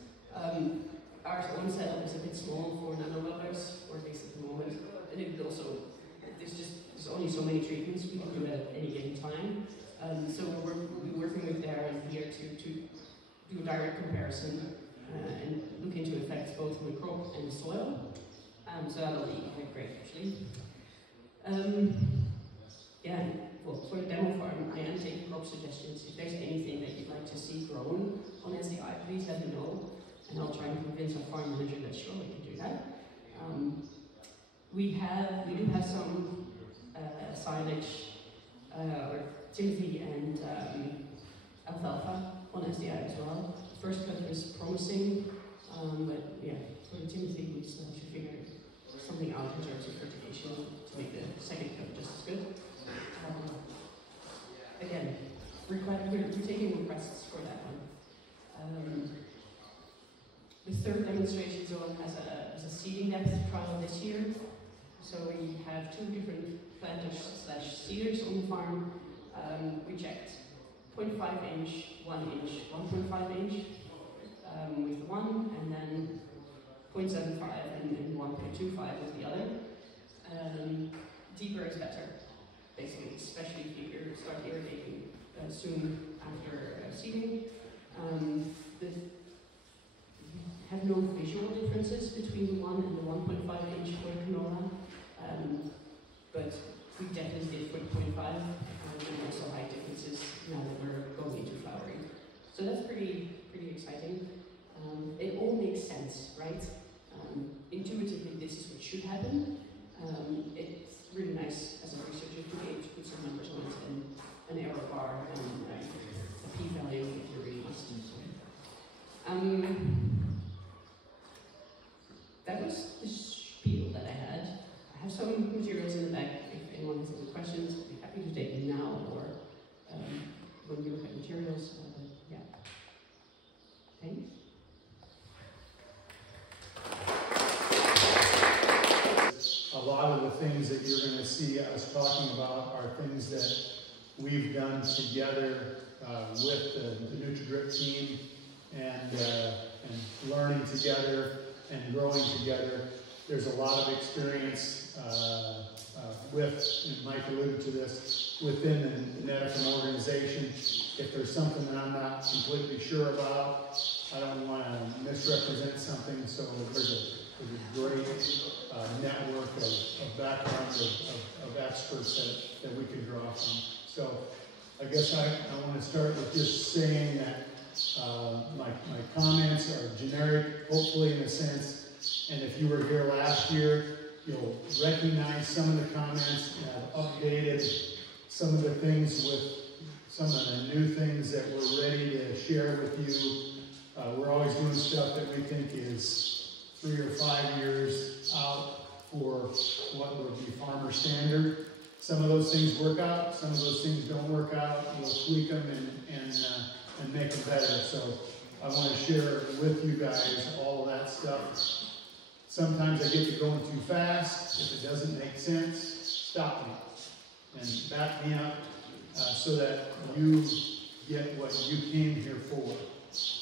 Our own setup is a bit small for nanobubblers, or at least at the moment, and it would also, there's only so many treatments we can do at any given time. So we'll be working with Darren here to do a direct comparison and look into effects both on the crop and the soil. So that'll be quite great, actually. Yeah, well, for the demo farm, I am taking crop suggestions. If there's anything that you'd like to see grown on SDI, please let me know, and I'll try and convince our farm manager that sure, we can do that. We do have some silage, or timothy and alfalfa on SDI as well. First cut was promising, but yeah, for the timothy we still have to figure something out in terms of fertigation to make the second cut just as good. Again, we're taking requests for that one. The third demonstration zone has a seeding depth trial this year. So we have 2 different planters/seeders on the farm. We checked 0.5 inch, 1 inch, 1.5 inch with one, and then 0.75 and 1.25 with the other. Deeper is better, basically, especially if you start irrigating soon after seeding. Have no visual differences between the 1 and the 1.5-inch soy canola, but we definitely did for 0.5, and also high differences now that we're going into flowering. So that's pretty exciting. It all makes sense, right? Intuitively, this is what should happen. It's really nice as a researcher to be able to put some numbers on it and an error bar and a p-value if you really must. That was the spiel that I had. I have some materials in the back. If anyone has any questions, I'd be happy to take them now or when we look at materials. Yeah. Thanks. A lot of the things that you're going to see us talking about are things that we've done together with the NutriDrip team and learning together and growing together. There's a lot of experience with, and Mike alluded to this, within the Netafim organization. If there's something that I'm not completely sure about, I don't want to misrepresent something, so there's a great network of backgrounds of experts that we can draw from. So I guess I want to start with just saying that my comments are generic, hopefully in a sense, and if you were here last year, you'll recognize some of the comments, and I've updated some of the things with some of the new things that we're ready to share with you. We're always doing stuff that we think is 3 or 5 years out for what would be farmer standard. Some of those things work out, some of those things don't work out. We'll tweak them and make them better. So I want to share with you guys all of that stuff. Sometimes I get to going too fast. If it doesn't make sense, stop me and back me up so that you get what you came here for.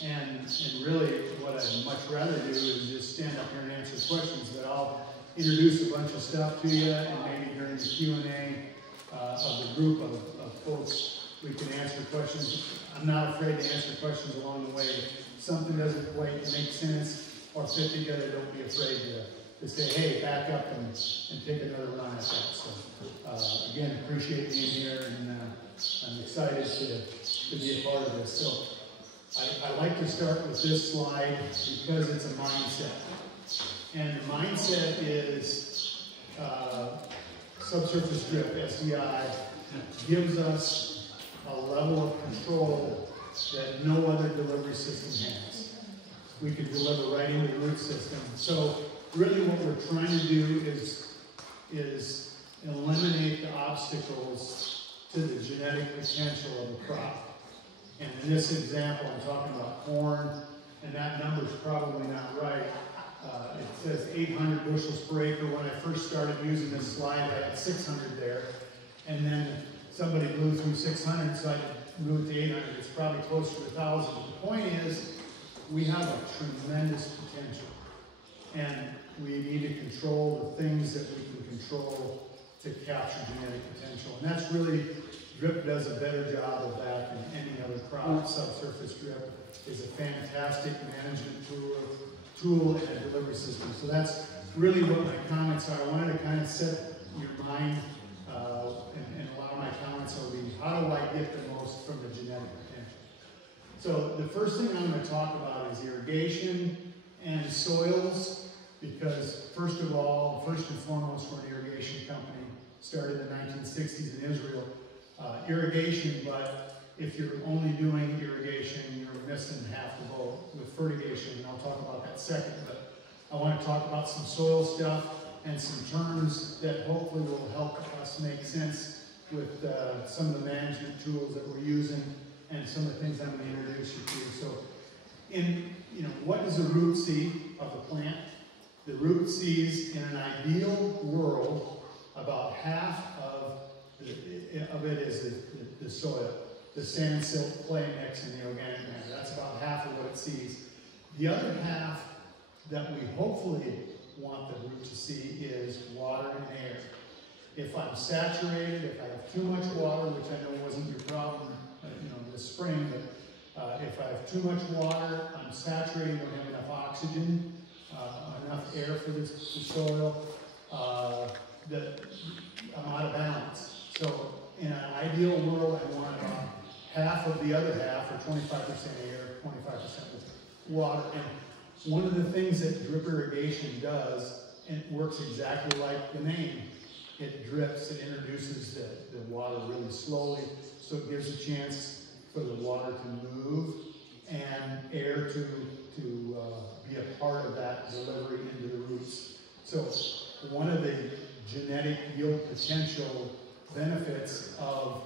And really, what I'd much rather do is just stand up here and answer questions, but I'll introduce a bunch of stuff to you, and maybe during the Q&A of the group of folks, we can answer questions. I'm not afraid to answer questions along the way. If something doesn't quite make sense or fit together, don't be afraid to say, hey, back up and take another run at that. So, again, appreciate being here, and I'm excited to be a part of this. So, I like to start with this slide because it's a mindset. And the mindset is subsurface drip, SDI, gives us a level of control that no other delivery system has. We can deliver right into the root system. So really what we're trying to do is eliminate the obstacles to the genetic potential of the crop. And in this example, I'm talking about corn, and that number's probably not right. It says 800 bushels per acre. When I first started using this slide, I had 600 there. And then somebody blew through 600, so I moved to 800. It's probably closer to 1,000. But the point is, we have a tremendous potential. And we need to control the things that we can control to capture genetic potential. And that's really, drip does a better job of that than any other crop. Subsurface drip is a fantastic management tool and a delivery system. So that's really what my comments are. I wanted to kind of set your mind, and a lot of my comments will be, how do I get the most from the genetic potential? So the first thing I'm going to talk about is irrigation and soils, because first of all, first and foremost, we're an irrigation company, started in the 1960s in Israel. Irrigation, but if you're only doing irrigation, you're missing half the boat with fertigation, and I'll talk about that second. But I want to talk about some soil stuff and some terms that hopefully will help us make sense with some of the management tools that we're using and some of the things I'm going to introduce you to. So, what is a root seed of a plant? The root seeds, in an ideal world, about half of it is the soil, the sand, silt, clay mix, and the organic matter. That's about half of what it sees. The other half that we hopefully want the root to see is water and air. If I'm saturated, if I have too much water, which I know wasn't your problem, this spring, but if I have too much water, I'm saturated, don't have enough oxygen, enough air for the soil, that I'm out of balance. So in an ideal world, I want about half of the other half, or 25% air, 25% water. And one of the things that drip irrigation does, and it works exactly like the name, it drips, it introduces the water really slowly, so it gives a chance for the water to move and air to be a part of that delivery into the roots. So one of the genetic yield potential benefits of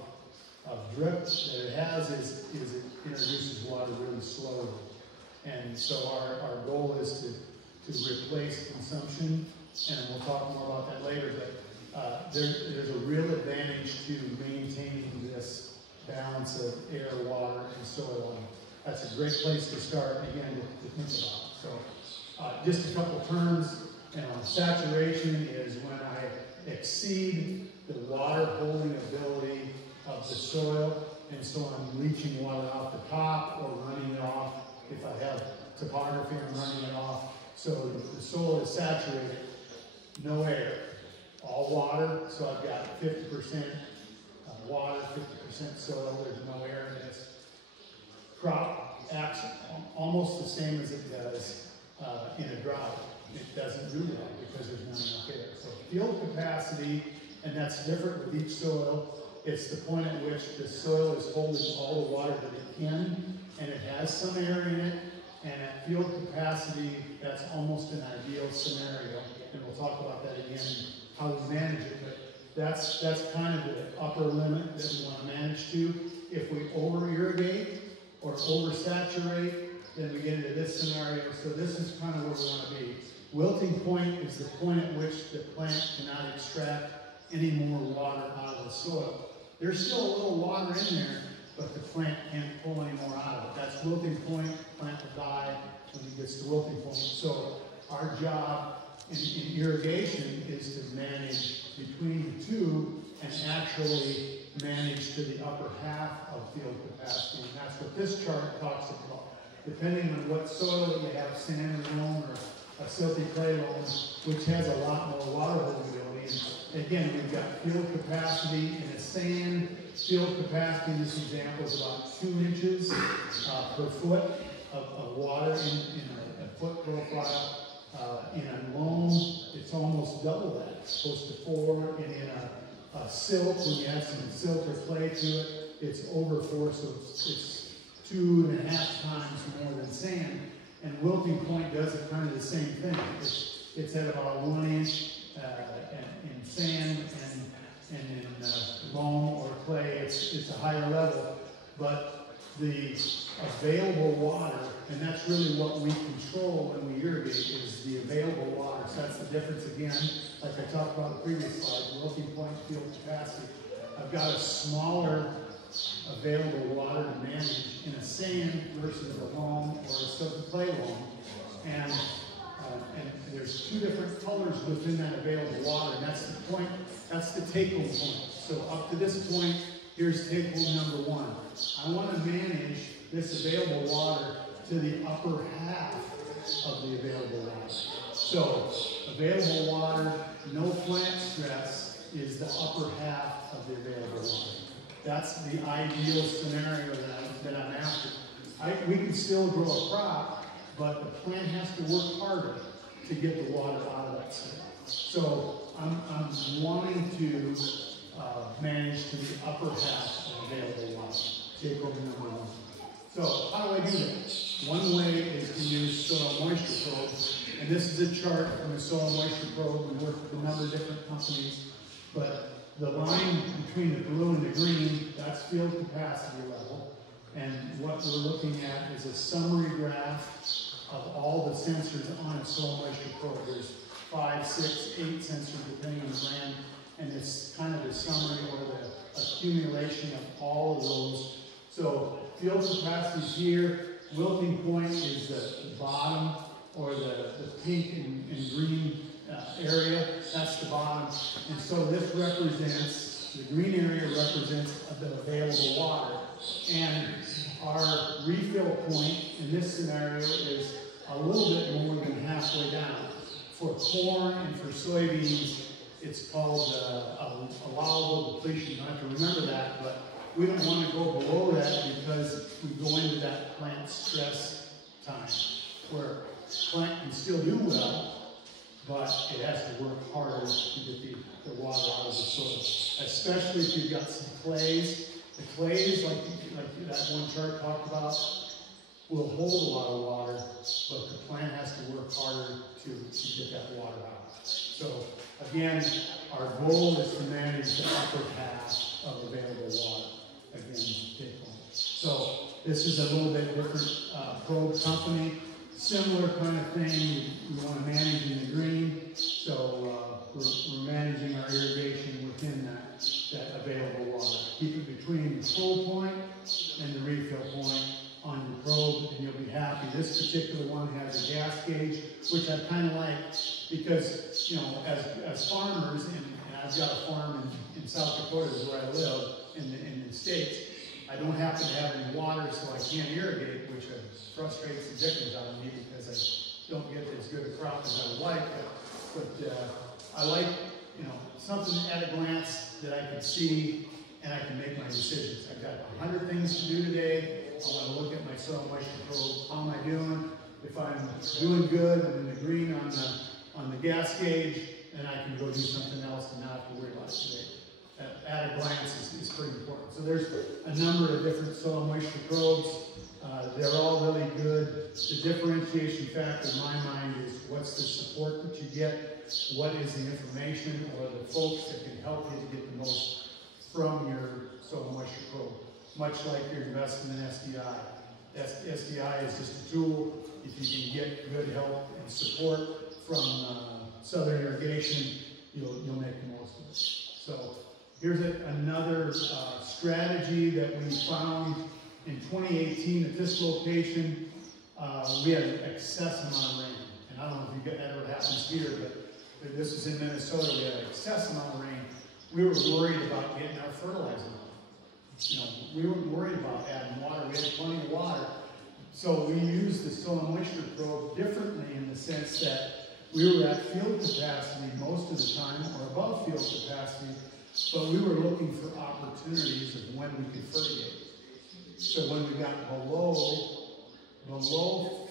drip that it has is it introduces water really slowly. And so our goal is to replace consumption, and we'll talk more about that later, but there's a real advantage to maintaining this balance of air, water, and soil. And that's a great place to start, again, to think about. So just a couple terms. Saturation is when I exceed the water holding ability of the soil, and so I'm leaching water off the top or running it off. If I have topography, I'm running it off. So the soil is saturated, no air, all water. So I've got 50% water, 50% soil, there's no air in this. Crop acts almost the same as it does in a drought. It doesn't do that because there's not enough air. So field capacity, and that's different with each soil. It's the point at which the soil is holding all the water that it can, and it has some air in it. And at field capacity, that's almost an ideal scenario. And we'll talk about that again, how we manage it. But that's kind of the upper limit that we want to manage to. If we over-irrigate or oversaturate, then we get into this scenario. So this is kind of where we want to be. Wilting point is the point at which the plant cannot extract any more water out of the soil. There's still a little water in there, but the plant can't pull any more out of it. That's wilting point. The plant will die when it gets to wilting point. So our job in irrigation is to manage between the two and actually manage to the upper half of field capacity. And that's what this chart talks about. Depending on what soil that you have, sand loam or a silty clay loam, which has a lot more water holding ability. And again, we've got field capacity in a sand. Field capacity in this example is about 2 inches per foot of water in a foot profile. In a loam, it's almost double that. It's close to 4. And in a silt, when you add some silt or clay to it, it's over 4, so it's 2.5 times more than sand. And wilting point does it kind of the same thing. It's at about 1 inch in sand, and in loam or clay, it's a higher level. But the available water, and that's really what we control when we irrigate, is the available water. So that's the difference again, like I talked about in the previous slide, wilting point, field capacity. I've got a smaller available water to manage in a sand versus a loam or a silty clay loam. And there's 2 different colors within that available water, and that's the point, that's the take-home point. So up to this point, here's take-home number 1. I want to manage this available water to the upper half of the available water. So available water, no plant stress, is the upper half of the available water. That's the ideal scenario that I'm after. We can still grow a crop, but the plant has to work harder to get the water out of that soil. So I'm wanting to manage to the upper half of available water. Take over number 1. So how do I do that? One way is to use soil moisture probes. And this is a chart from a soil moisture probe. We work with a number of different companies. But the line between the blue and the green, that's field capacity level. And what we're looking at is a summary graph of all the sensors on a soil moisture probe. There's 5, 6, 8 sensors depending on the brand. And it's kind of the summary or the accumulation of all of those. So field capacity is here. Wilting point is the bottom or the pink and green area, that's the bottom. And so this represents, the green area represents the available water. And our refill point in this scenario is a little bit more than halfway down. For corn and for soybeans, it's called allowable depletion. You don't have to remember that, but we don't want to go below that because we go into that plant stress time where plant can still do well, but it has to work harder to get the water out of the soil, especially if you've got some clays. The clays, like that one chart talked about, will hold a lot of water, but the plant has to work harder to get that water out. So again, our goal is to manage the upper half of available water. Again, take home. So this is a little bit different probe company. Similar kind of thing, we want to manage in the green, so we're managing our irrigation within that available water. Keep it between the full point and the refill point on your probe, and you'll be happy. This particular one has a gas gauge, which I kind of like because, you know, as farmers, and I've got a farm in South Dakota where I live, in the States, I don't happen to have any water, so I can't irrigate, which frustrates the dickens out of me because I don't get as good a crop as I would like. But I like, you know, something at a glance that I can see and I can make my decisions. I've got 100 things to do today. I want to look at my soil moisture probe. How am I doing? If I'm doing good, I'm in the green on the gas gauge, then I can go do something else and not have to worry about it today. At a glance is pretty important. So there's a number of different soil moisture probes. They're all really good. The differentiation factor in my mind is what's the support that you get, what is the information or the folks that can help you to get the most from your soil moisture probe. Much like your investment in SDI. SDI is just a tool. If you can get good help and support from Southern Irrigation, you'll make the most of it. So here's another strategy that we found in 2018 at this location. We had an excess amount of rain. And I don't know if that ever happens here, but this is in Minnesota. We had an excess amount of rain. We were worried about getting our fertilizer on. You know, we weren't worried about adding water. We had plenty of water. So we used the soil moisture probe differently in the sense that we were at field capacity most of the time, or above field capacity, but we were looking for opportunities of when we could fertigate. So when we got below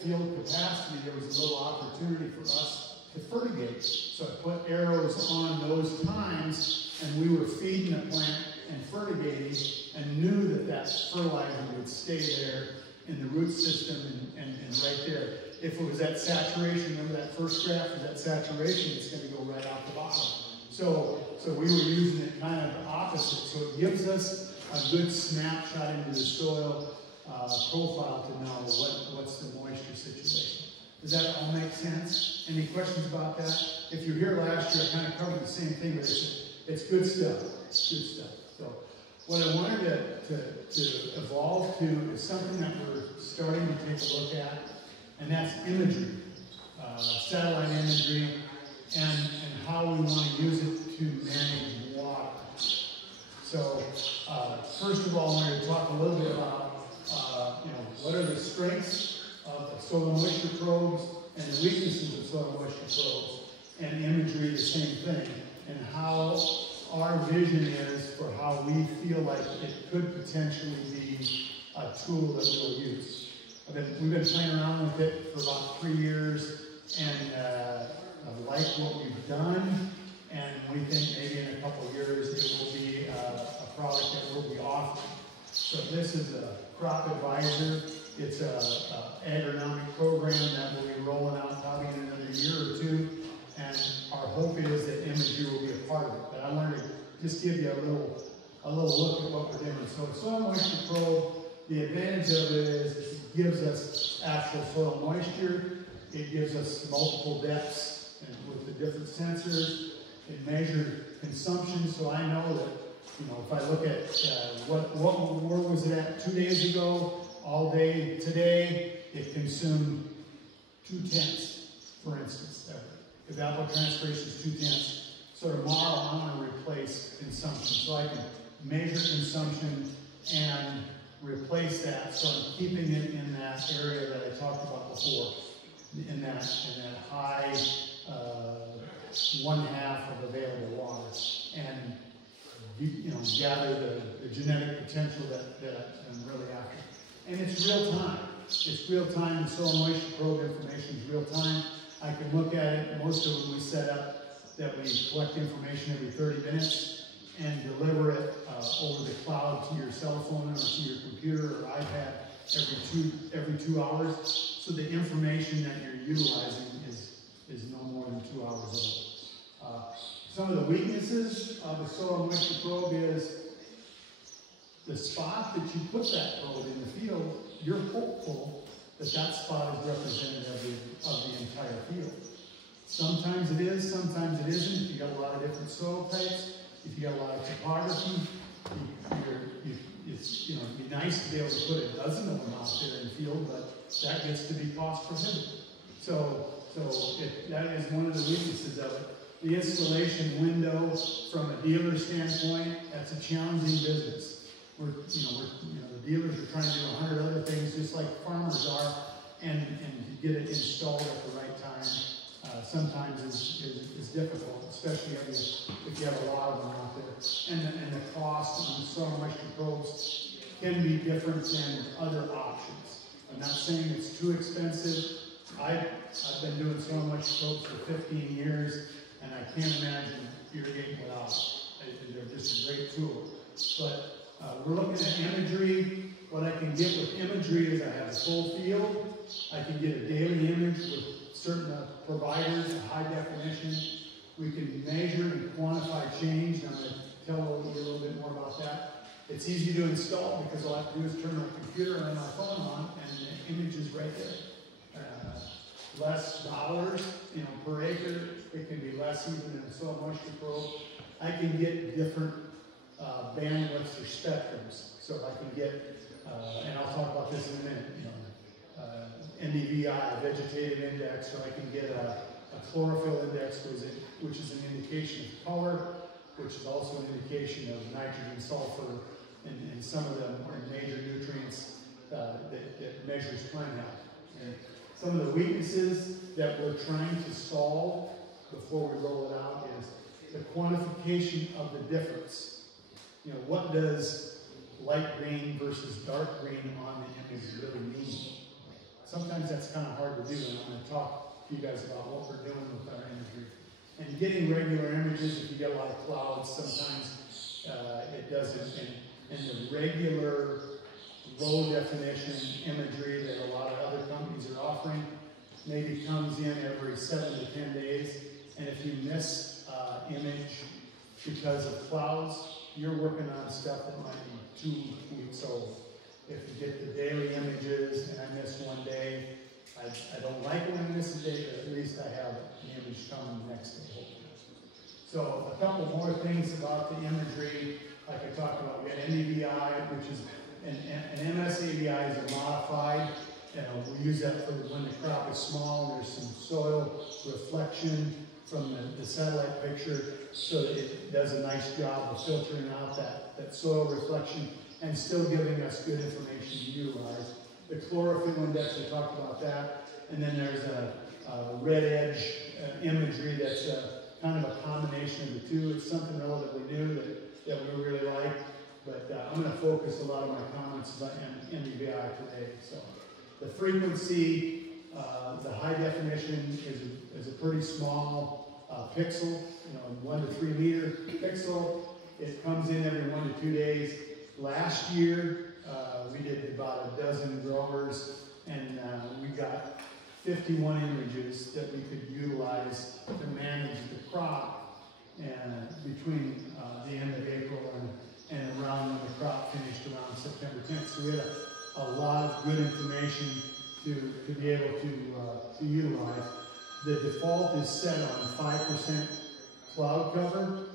field capacity, there was a little opportunity for us to fertigate. So I put arrows on those times, and we were feeding the plant and fertigating, and knew that fertilizer would stay there in the root system and right there. If it was at saturation, remember that first graph was at saturation, it's going to go right out the bottom. So we were using it kind of opposite. So it gives us a good snapshot into the soil profile to know what's the moisture situation. Does that all make sense? Any questions about that? If you were here last year, I kind of covered the same thing, but it's good stuff. It's good stuff. So what I wanted to evolve to is something that we're starting to take a look at, and that's imagery, satellite imagery, and how we want to use it to manage water. So first of all, I'm going to talk a little bit about what are the strengths of the soil moisture probes and the weaknesses of soil moisture probes, and imagery the same thing, and how our vision is for how we feel like it could potentially be a tool that we'll use. We've been playing around with it for about 3 years, and I like what we've done, and we think maybe in a couple of years it will be a product that we'll be offering. So this is a crop advisor. It's an agronomic program that we'll be rolling out probably in another year or two, and our hope is that imagery will be a part of it. But I wanted to just give you a little look at what we're doing. So soil moisture probe, the advantage of it is it gives us actual soil moisture. It gives us multiple depths and with the different sensors. It measures consumption, so I know that, if I look at where was it at 2 days ago, all day today, it consumed 0.2 for instance. If evapotranspiration is 2/10, so tomorrow I'm going to replace consumption. So I can measure consumption and replace that, so I'm keeping it in that area that I talked about before, in that high 1/2 of available water, and gather the genetic potential that I'm really after. And it's real time. It's real time. The soil moisture probe information is real time. I can look at it. Most of them we set up that we collect information every 30 minutes and deliver it over the cloud to your cell phone or to your computer or iPad every 2 hours. So the information that you're utilizing is no more than 2 hours old. Some of the weaknesses of the soil moisture probe is the spot that you put that probe in the field. You're hopeful that spot is representative of the entire field. Sometimes it is, sometimes it isn't. If you got a lot of different soil types, if you got a lot of topography, it'd be nice to be able to put a dozen of them out there in the field, but that gets to be cost prohibitive. So that is one of the weaknesses of it. The installation window, from a dealer standpoint, that's a challenging business. The dealers are trying to do 100 other things, just like farmers are, and to get it installed at the right time sometimes is difficult, especially if you have a lot of them out there. And the cost on the soil moisture probes can be different than other options. I'm not saying it's too expensive. I've been doing soil moisture probes for 15 years, and I can't imagine irrigating without it. They're just a great tool. But we're looking at imagery. What I can get with imagery is I have a full field. I can get a daily image with certain providers, high definition. We can measure and quantify change. I'm going to tell you a little bit more about that. It's easy to install because all I have to do is turn my computer and my phone on, and the image is right there. Less dollars, per acre. It can be less even in a soil moisture probe. I can get different bandwidths or spectrums. So I can get, and I'll talk about this in a minute, NDVI, vegetative index, or I can get a chlorophyll index, which is an indication of color, which is also an indication of nitrogen, sulfur, and some of them are major nutrients that measures plant health. And some of the weaknesses that we're trying to solve before we roll it out is the quantification of the difference. What does light green versus dark green on the image really mean? Sometimes that's kind of hard to do, and I'm going to talk to you guys about what we're doing with our imagery. And getting regular images, if you get a lot of clouds, sometimes it doesn't. And the regular low definition imagery that a lot of other companies are offering maybe comes in every 7 to 10 days. And if you miss image because of clouds, you're working on stuff that might be 2 weeks old. If you get the daily images and I miss one day, I don't like it when I miss a day, but at least I have the image coming the next day, hopefully. So a couple more things about the imagery, like I talked about. We got NDVI, which is an MSAVI is a modified. We use that for when the crop is small and there's some soil reflection from the satellite picture, so that it does a nice job of filtering out that soil reflection and still giving us good information to utilize. The chlorophyll index, I talked about that. And then there's a red edge imagery that's kind of a combination of the two. It's something relatively new that we really like. But I'm going to focus a lot of my comments on NDVI today. So the frequency, the high definition is a pretty small pixel, 1 to 3 meter pixel. It comes in every 1 to 2 days. Last year, we did about a dozen growers, and we got 51 images that we could utilize to manage the crop between the end of April and around when the crop finished around September 10th. So we had a lot of good information to be able to utilize. The default is set on 5% cloud cover.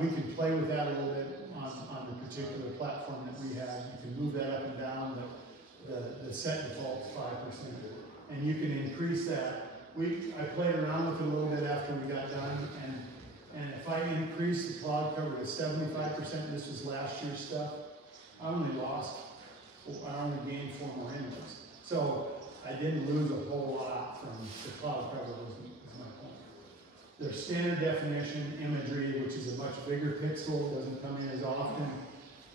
We can play with that a little bit on the particular platform that we have. You can move that up and down, but the set default is 5%. And you can increase that. I played around with it a little bit after we got done, and if I increase the cloud cover to 75%, this was last year's stuff, I only gained 4 more images. So I didn't lose a whole lot from the cloud cover, was my point. There's standard definition imagery, which is a much bigger pixel, doesn't come in as often.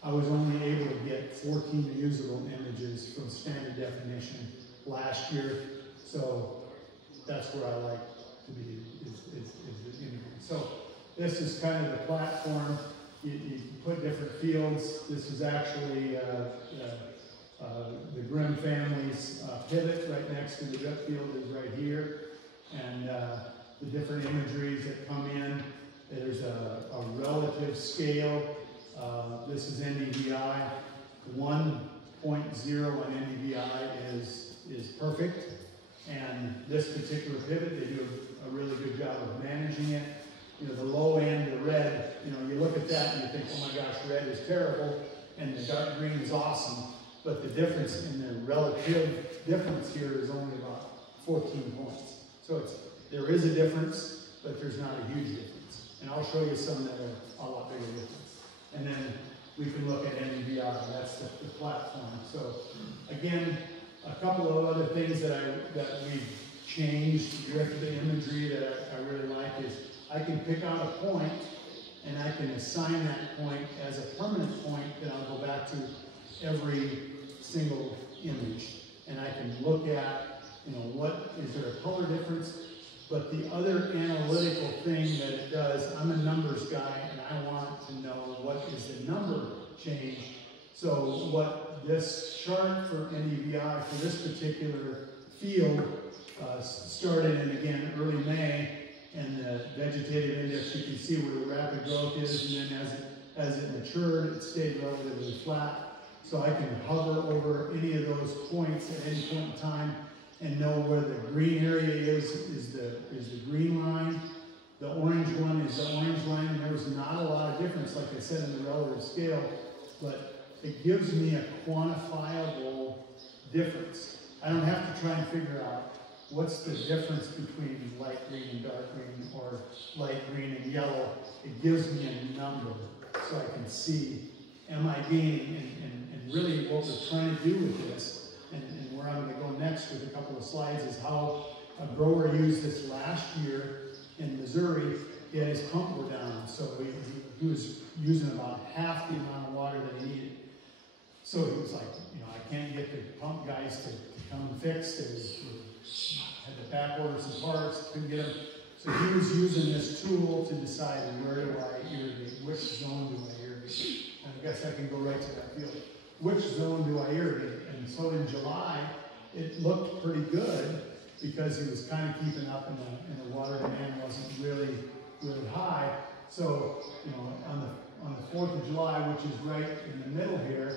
I was only able to get 14 usable images from standard definition last year, so that's where I like to be, is the imagery. So this is kind of the platform. You put different fields. This is actually the Grimm family's pivot right next to the drip field is right here. And the different imageries that come in. There's a relative scale. This is NDVI. 1.0 on NDVI is perfect. And this particular pivot, they do a really good job of managing it. You know, the low end, the red, you know, you look at that and you think, oh my gosh, red is terrible, and the dark green is awesome. But the difference in the relative difference here is only about 14 points. So there is a difference, but there's not a huge difference. And I'll show you some that are a lot bigger difference. And then we can look at NDVI, that's the platform. So again, a couple of other things that we've changed with the imagery that I really like is I can pick out a point and I can assign that point as a permanent point that I'll go back to every single image. And I can look at, you know, is there a color difference? But the other analytical thing that it does, I'm a numbers guy and I want to know what is the number change. So what this chart for NDVI for this particular field started in, again, early May, and the vegetative index, you can see where the rapid growth is, and then as it matured, it stayed relatively flat. So I can hover over any of those points at any point in time and know where the green area is the green line. The orange one is the orange line, and there was not a lot of difference, like I said, in the relative scale, but it gives me a quantifiable difference. I don't have to try and figure out what's the difference between light green and dark green, or light green and yellow. It gives me a number so I can see, am I gaining? And really what we're trying to do with this, and where I'm going to go next with a couple of slides, is how a grower used this last year in Missouri. He had his pump go down, so he was using about half the amount of water that he needed. So he was like, you know, I can't get the pump guys to come and fix. They had to back order some parts, couldn't get them. So he was using this tool to decide, where do I irrigate, which zone do I irrigate. And I guess I can go right to that field. Which zone do I irrigate? And so in July, it looked pretty good because he was kind of keeping up, and the water demand wasn't really high. So, you know, on the 4th of July, which is right in the middle here,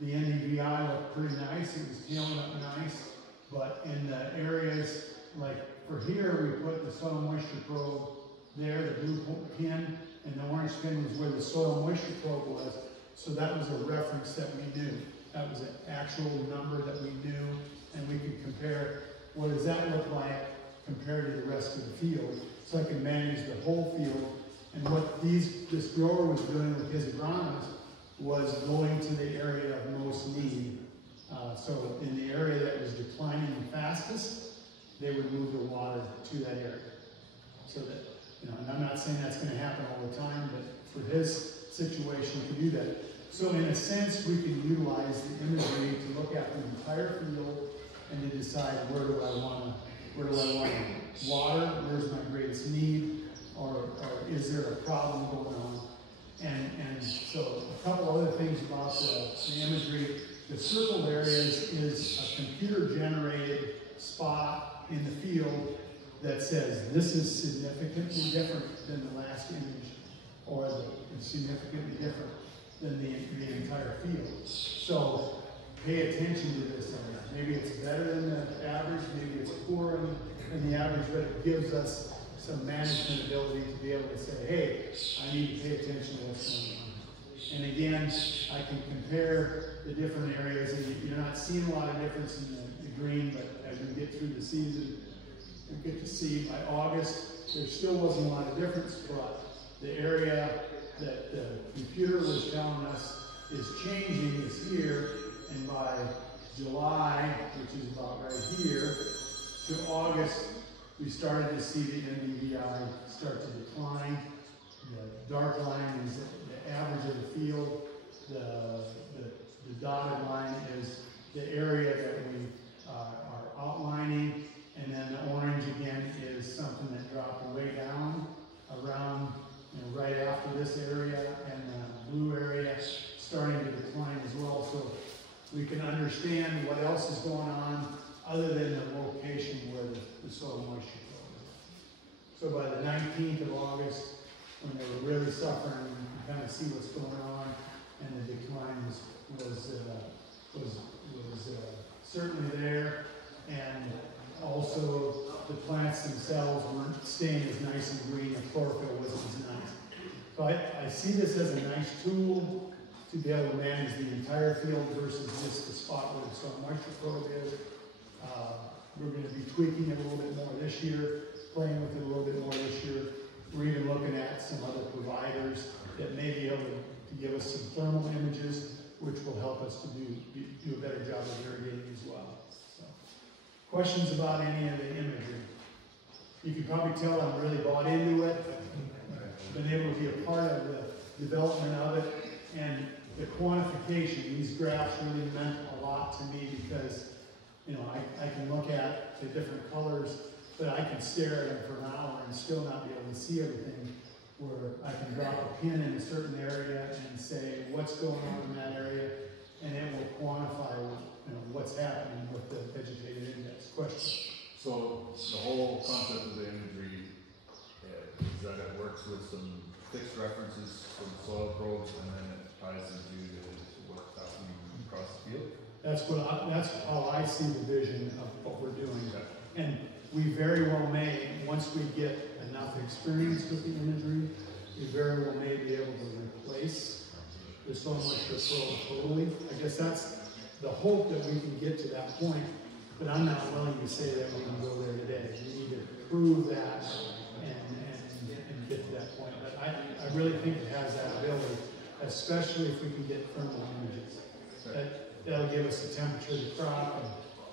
the NDVI looked pretty nice. It was tailing up nice. But in the areas, like for here, we put the soil moisture probe there, the blue pin, and the orange pin was where the soil moisture probe was. So that was a reference that we knew. That was an actual number that we knew, and we could compare what does that look like compared to the rest of the field. So I could manage the whole field. And what this grower was doing with his agronomist was going to the area of most need. So in the area that was declining the fastest, they would move the water to that area. So that, you know, and I'm not saying that's going to happen all the time, but for his situation, we can do that. So in a sense, we can utilize the imagery to look at the entire field and to decide where do I want to water, where's my greatest need, or is there a problem going on? And so a couple other things about the imagery. The circled areas is a computer-generated spot in the field that says this is significantly different than the last image, or it's significantly different than the entire field. So pay attention to this area. Maybe it's better than the average, maybe it's poorer than the average, but it gives us some management ability to be able to say, hey, I need to pay attention to what's going on. And again, I can compare the different areas, and you're not seeing a lot of difference in the green, but as we get through the season, we get to see by August, there still wasn't a lot of difference, but the area that the computer was telling us is changing is here, and by July, which is about right here, to August, we started to see the NDVI start to decline. The dark line is the average of the field. The dotted line is the area that we are outlining, and then the orange again is something that dropped way down around, right after this area, and the blue area starting to decline as well. So we can understand what else is going on other than the location where the soil moisture flow is. So by the 19th of August, when they were really suffering, you can kind of see what's going on, and the decline was certainly there, and also the plants themselves weren't staying as nice and green, the chlorophyll wasn't as nice. So I see this as a nice tool to be able to manage the entire field versus just the spot where the soil moisture probe is. We're going to be tweaking it a little bit more this year, playing with it a little bit more this year. We're even looking at some other providers that may be able to give us some thermal images, which will help us to do a better job of irrigating as well. So, questions about any of the imagery? You can probably tell I'm really bought into it. Been able to be a part of the development of it, and the quantification. These graphs really meant a lot to me because, I can look at the different colors, but I can stare at them for an hour and still not be able to see everything, where I can drop a pin in a certain area and say what's going on in that area, and it will quantify what's happening with the vegetative index. Question? So the whole concept of the imagery is that it works with some fixed references from soil probes, and then it ties into what's happening across the field? That's how I see the vision of what we're doing. And we very well may, once we get enough experience with the imagery, we very well may be able to replace the soil moisture probe totally. I guess that's the hope, that we can get to that point, but I'm not willing to say that we can go there today. We need to prove that and get to that point. But I really think it has that ability, especially if we can get thermal images. That'll give us the temperature of the crop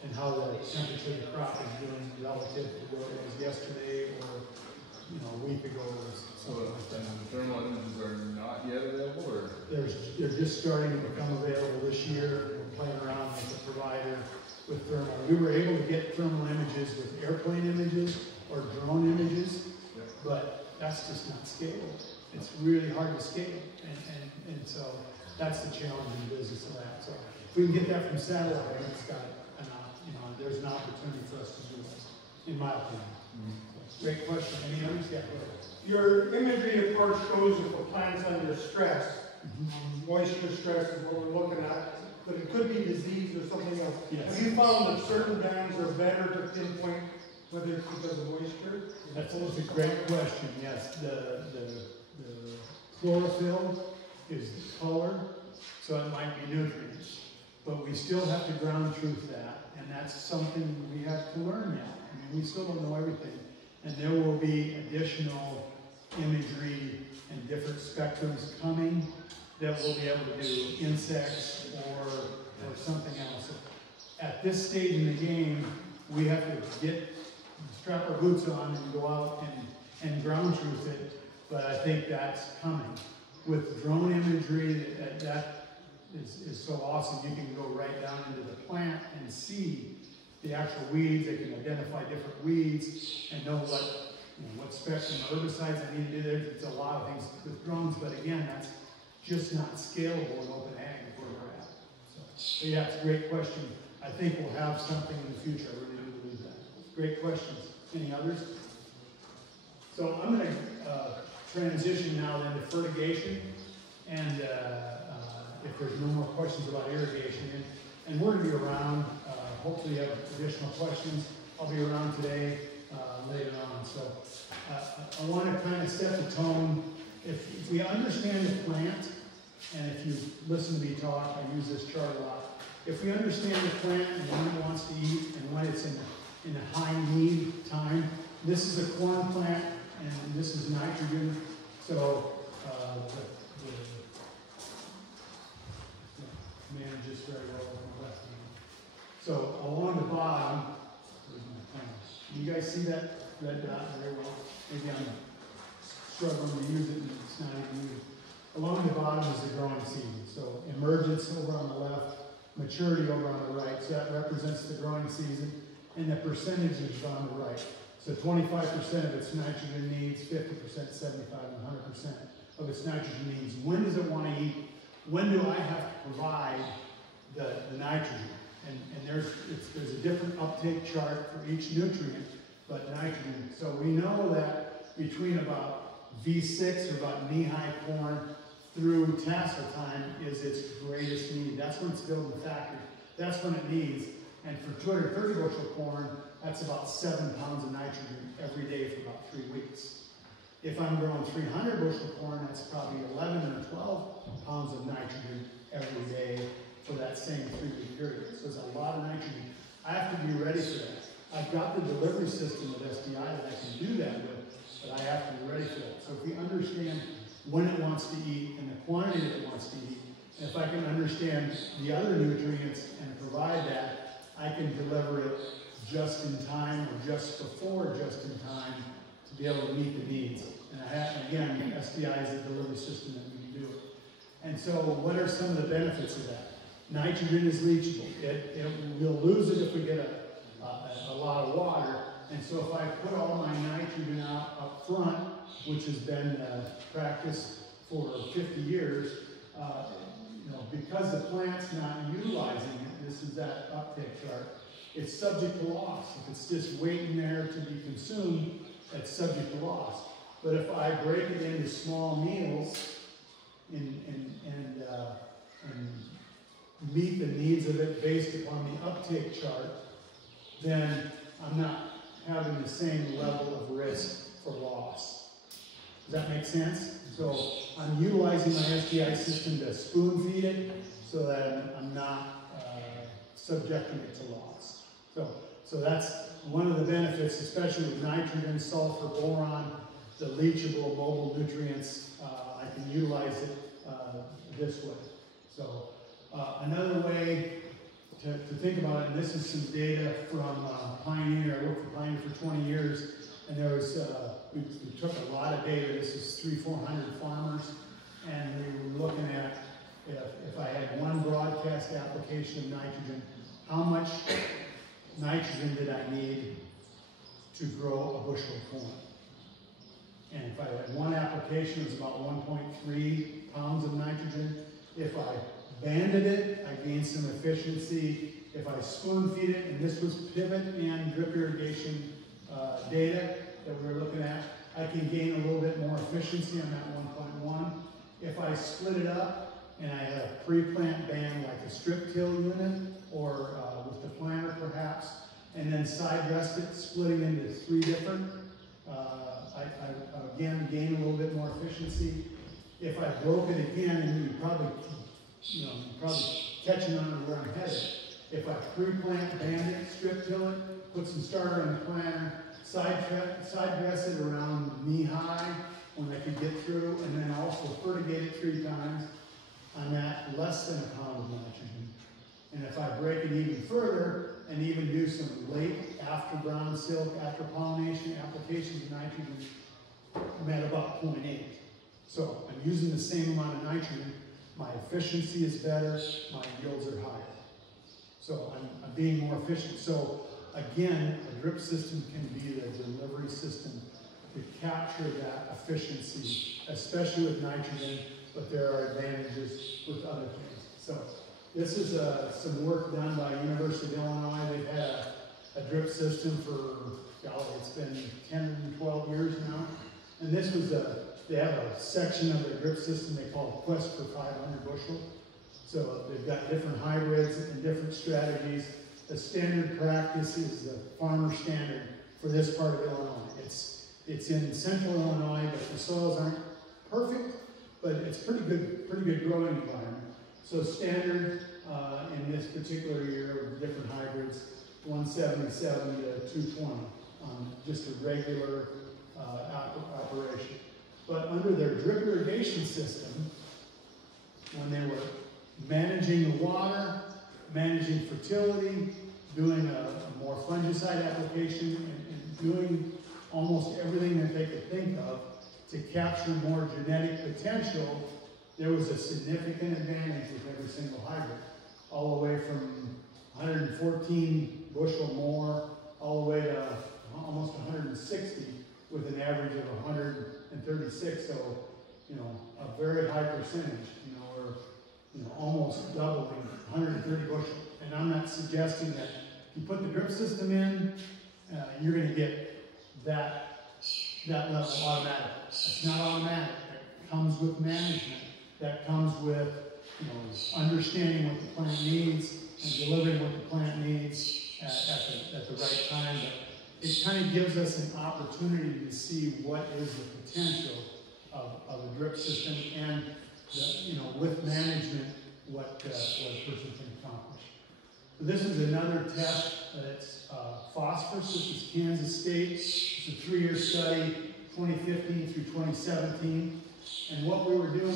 and how the temperature of the crop is doing relative to where it was yesterday or a week ago or something like that. And the thermal images are not yet available, or? They're just starting to become available this year. We're playing around with the provider with thermal. We were able to get thermal images with airplane images or drone images, but that's just not scalable. It's really hard to scale, and so that's the challenge in the business of that. So if we can get that from satellite, I think it's got there's an opportunity for us to do this, in my opinion. So, great question. Any others? Yeah, go ahead. Your imagery, of course, shows if a plant's under stress. Moisture stress is what we're looking at, but it could be disease or something else. Yes. Have you found that certain bands are better to pinpoint whether it's because of moisture? That's a great question. Yes, the chlorophyll is color, so it might be nutrients, but we still have to ground truth that, and that's something we have to learn yet. I mean, we still don't know everything, and there will be additional imagery and different spectrums coming that we'll be able to do insects or something else. At this stage in the game, we have to strap our boots on and go out and ground truth it, but I think that's coming. With drone imagery, that is so awesome. You can go right down into the plant and see the actual weeds. They can identify different weeds and know what spectrum of herbicides I need to do there. It's a lot of things with drones, but again, that's just not scalable in open ag where we're at. So yeah, it's a great question. I think we'll have something in the future. I really do believe that. Great questions. Any others? So I'm going to transition now then to fertigation, and if there's no more questions about irrigation, and we're going to be around. Hopefully you have additional questions. I'll be around today, later on. So I want to kind of set the tone. If we understand the plant, and if you listen to me talk, I use this chart a lot. If we understand the plant and when it wants to eat and when it's in in a high need time. This is a corn plant, and this is nitrogen. So the manages very well on the left hand. So along the bottom, where's my plan? You guys see that red dot very well? Maybe I'm struggling to use it and it's not even used. Along the bottom is the growing season. So emergence over on the left, maturity over on the right. So that represents the growing season. And the percentages on the right. So 25% of its nitrogen needs, 50%, 75, and 100% of its nitrogen needs. When does it want to eat? When do I have to provide the nitrogen? And there's a different uptake chart for each nutrient, but nitrogen. So we know that between about V6 or about knee-high corn through tassel time is its greatest need. That's when it's building the factory. That's when it needs. And for 230 bushel corn, that's about 7 pounds of nitrogen every day for about 3 weeks. If I'm growing 300 bushel corn, that's probably 11 or 12 pounds of nitrogen every day for that same 3-week period. So it's a lot of nitrogen. I have to be ready for that. I've got the delivery system with SDI that I can do that with, but I have to be ready for that. So if we understand when it wants to eat and the quantity that it wants to eat, and if I can understand the other nutrients and provide that, I can deliver it just in time or just before just in time to be able to meet the needs. And again, SDI is a delivery system that we can do it. And so what are some of the benefits of that? Nitrogen is leachable. We'll lose it if we get a lot of water. And so if I put all my nitrogen out up front, which has been practiced for 50 years, because the plant's not utilizing it, this is that uptake chart, it's subject to loss. If it's just waiting there to be consumed, that's subject to loss. But if I break it into small meals and meet the needs of it based upon the uptake chart, then I'm not having the same level of risk for loss. Does that make sense? So I'm utilizing my SDI system to spoon feed it so that I'm not subjecting it to loss. So that's one of the benefits, especially with nitrogen, sulfur, boron, the leachable mobile nutrients. I can utilize it this way. So another way to think about it, and this is some data from Pioneer. I worked for Pioneer for 20 years, and there was we took a lot of data. This is 300-400 farmers, and we were looking at if I had one broadcast application of nitrogen, how much nitrogen did I need to grow a bushel of corn? And if I had one application, it was about 1.3 pounds of nitrogen. If I banded it, I gained some efficiency. If I spoon feed it, and this was pivot and drip irrigation data that we were looking at, I can gain a little bit more efficiency on that 1.1. If I split it up and I had a pre-plant band like a strip till unit or with the planter perhaps, and then side dressed it, splitting into 3 different, I again gain a little bit more efficiency. If I broke it again, and you probably catching on to where I'm headed. If I pre-plant, band it, strip till it, put some starter in the planter, side dress it around knee high when I could get through, and then also fertigate it 3 times, I'm at less than a pound of nitrogen. And if I break it even further and even do some late after brown silk, after pollination applications of nitrogen, I'm at about 0.8. So I'm using the same amount of nitrogen. My efficiency is better, my yields are higher. So I'm being more efficient. So again, a drip system can be the delivery system to capture that efficiency, especially with nitrogen, but there are advantages with other things. So this is some work done by University of Illinois. They've had a drip system for, it's been 10, 12 years now. And this was they have a section of their drip system they call Quest for 500 bushel. So they've got different hybrids and different strategies. The standard practice is the farmer standard for this part of Illinois. It's in central Illinois, but the soils aren't perfect, but it's pretty good growing environment. So standard in this particular year with different hybrids 177 to 220 on just a regular operation. But under their drip irrigation system, when they were managing the water, managing fertility, doing a more fungicide application, and doing almost everything that they could think of to capture more genetic potential, there was a significant advantage with every single hybrid. All the way from 114 bushel more, all the way to almost 160 with an average of 136. So, you know, a very high percentage, you know, or, you know, almost doubling 130 bushel. And I'm not suggesting that you put the drip system in, you're going to get that level automatic. It's not automatic. That comes with management. That comes with, you know, understanding what the plant needs and delivering what the plant needs at the right time. But it kind of gives us an opportunity to see what is the potential of a drip system and, you know, with management, what a person can accomplish. So this is another test that's phosphorus. This is Kansas State. It's a 3-year study, 2015 through 2017. And what we were doing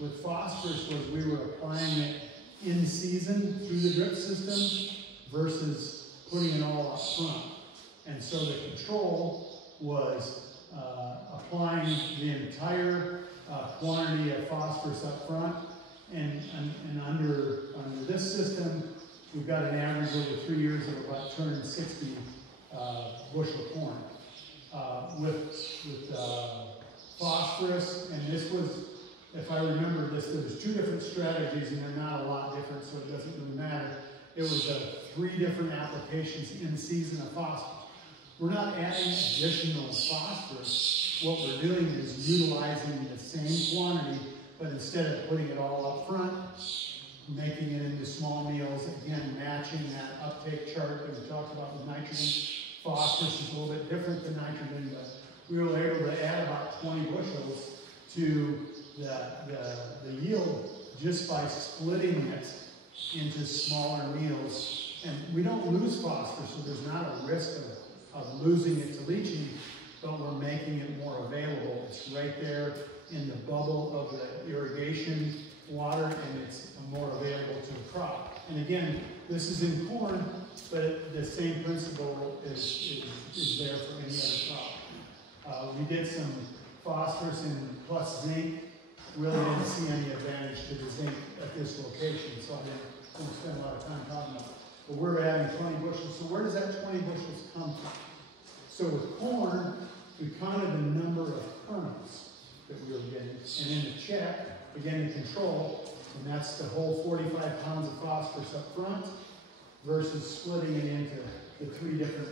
with phosphorus was we were applying it in season through the drip system versus putting it all up front. And so the control was applying the entire quantity of phosphorus up front. And under this system, we've got an average over 3 years of about 260 bushel of corn. With phosphorus, and this was, if I remember this, there was 2 different strategies, and they're not a lot different, so it doesn't really matter. It was 3 different applications in season of phosphorus. We're not adding additional phosphorus. What we're doing is utilizing the same quantity, but instead of putting it all up front, making it into small meals, again, matching that uptake chart that we talked about with nitrogen. Phosphorus is a little bit different than nitrogen, but we were able to add about 20 bushels to the yield just by splitting it into smaller meals. And we don't lose phosphorus, so there's not a risk of losing it to leaching, but we're making it more available. It's right there in the bubble of the irrigation water, and it's more available to the crop. And again, this is in corn, but the same principle is there for any other crop. We did some phosphorus and plus zinc. Really didn't see any advantage to the zinc at this location, so I didn't spend a lot of time talking about it. But we're adding 20 bushels. So where does that 20 bushels come from? So with corn, we counted the number of kernels that we were getting. And in the check, again, the control, and that's the whole 45 pounds of phosphorus up front versus splitting it into the three different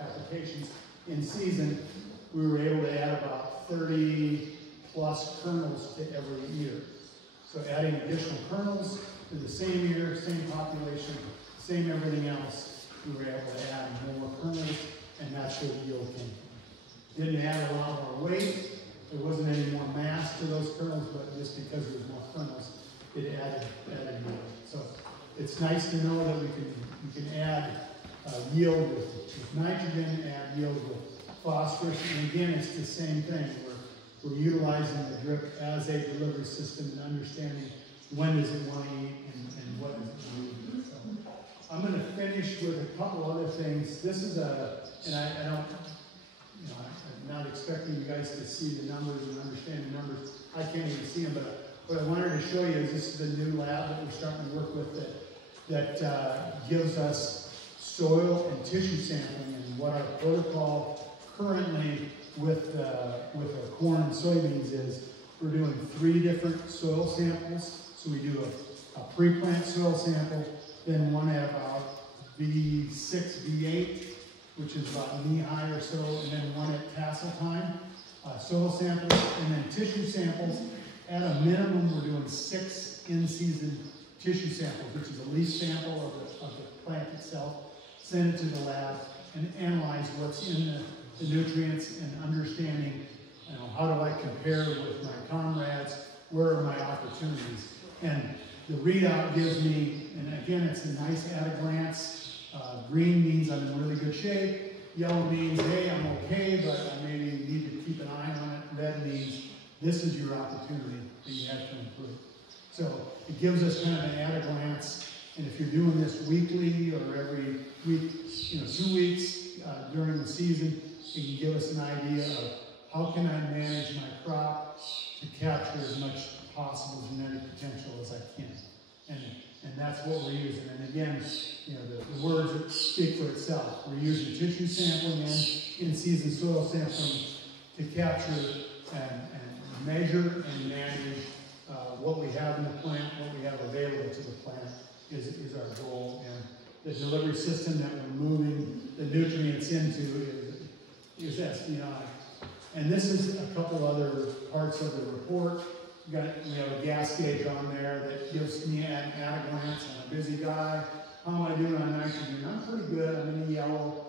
applications. In season, we were able to add about 30 plus kernels to every ear. So adding additional kernels to the same ear, same population, same everything else, we were able to add more kernels, and that's where the yield came from. Didn't add a lot more weight. There wasn't any more mass to those kernels, but just because there was more kernels, it added yield. So it's nice to know that we can add yield with nitrogen, add yield with phosphorus, and again, it's the same thing. We're utilizing the drip as a delivery system and understanding when does it want to eat and what does it need. So I'm going to finish with a couple other things. This is and I don't, I'm not expecting you guys to see the numbers and understand the numbers. I can't even see them, but what I wanted to show you is this is the new lab that we're starting to work with that gives us soil and tissue sampling, and what our protocol currently with our corn and soybeans is we're doing 3 different soil samples. So we do a pre-plant soil sample, then one at about V6, V8, which is about knee-high or so, and then one at tassel time, soil samples, and then tissue samples. At a minimum, we're doing 6 in-season tissue samples, which is a leaf sample of the plant itself, send it to the lab, and analyze what's in the nutrients and understanding, how do I compare with my comrades, where are my opportunities. And the readout gives me and again, it's a nice at a glance. Green means I'm in really good shape. Yellow means, hey, I'm okay, but I maybe need to keep an eye on it. Red means this is your opportunity that you have to improve. So it gives us kind of an at a glance. And if you're doing this weekly or every week, 2 weeks during the season, it can give us an idea of how can I manage my crop to capture as much possible genetic potential as I can. And that's what we're using. And again, the words that speak for itself. We're using tissue sampling and in-season soil sampling to capture and measure and manage what we have in the plant, what we have available to the plant is our goal. And the delivery system that we're moving the nutrients into is SDI. And this is a couple other parts of the report. We have a gas gauge on there that gives me at a glance. I'm a busy guy. How am I doing on nitrogen? I'm pretty good. I'm in the yellow.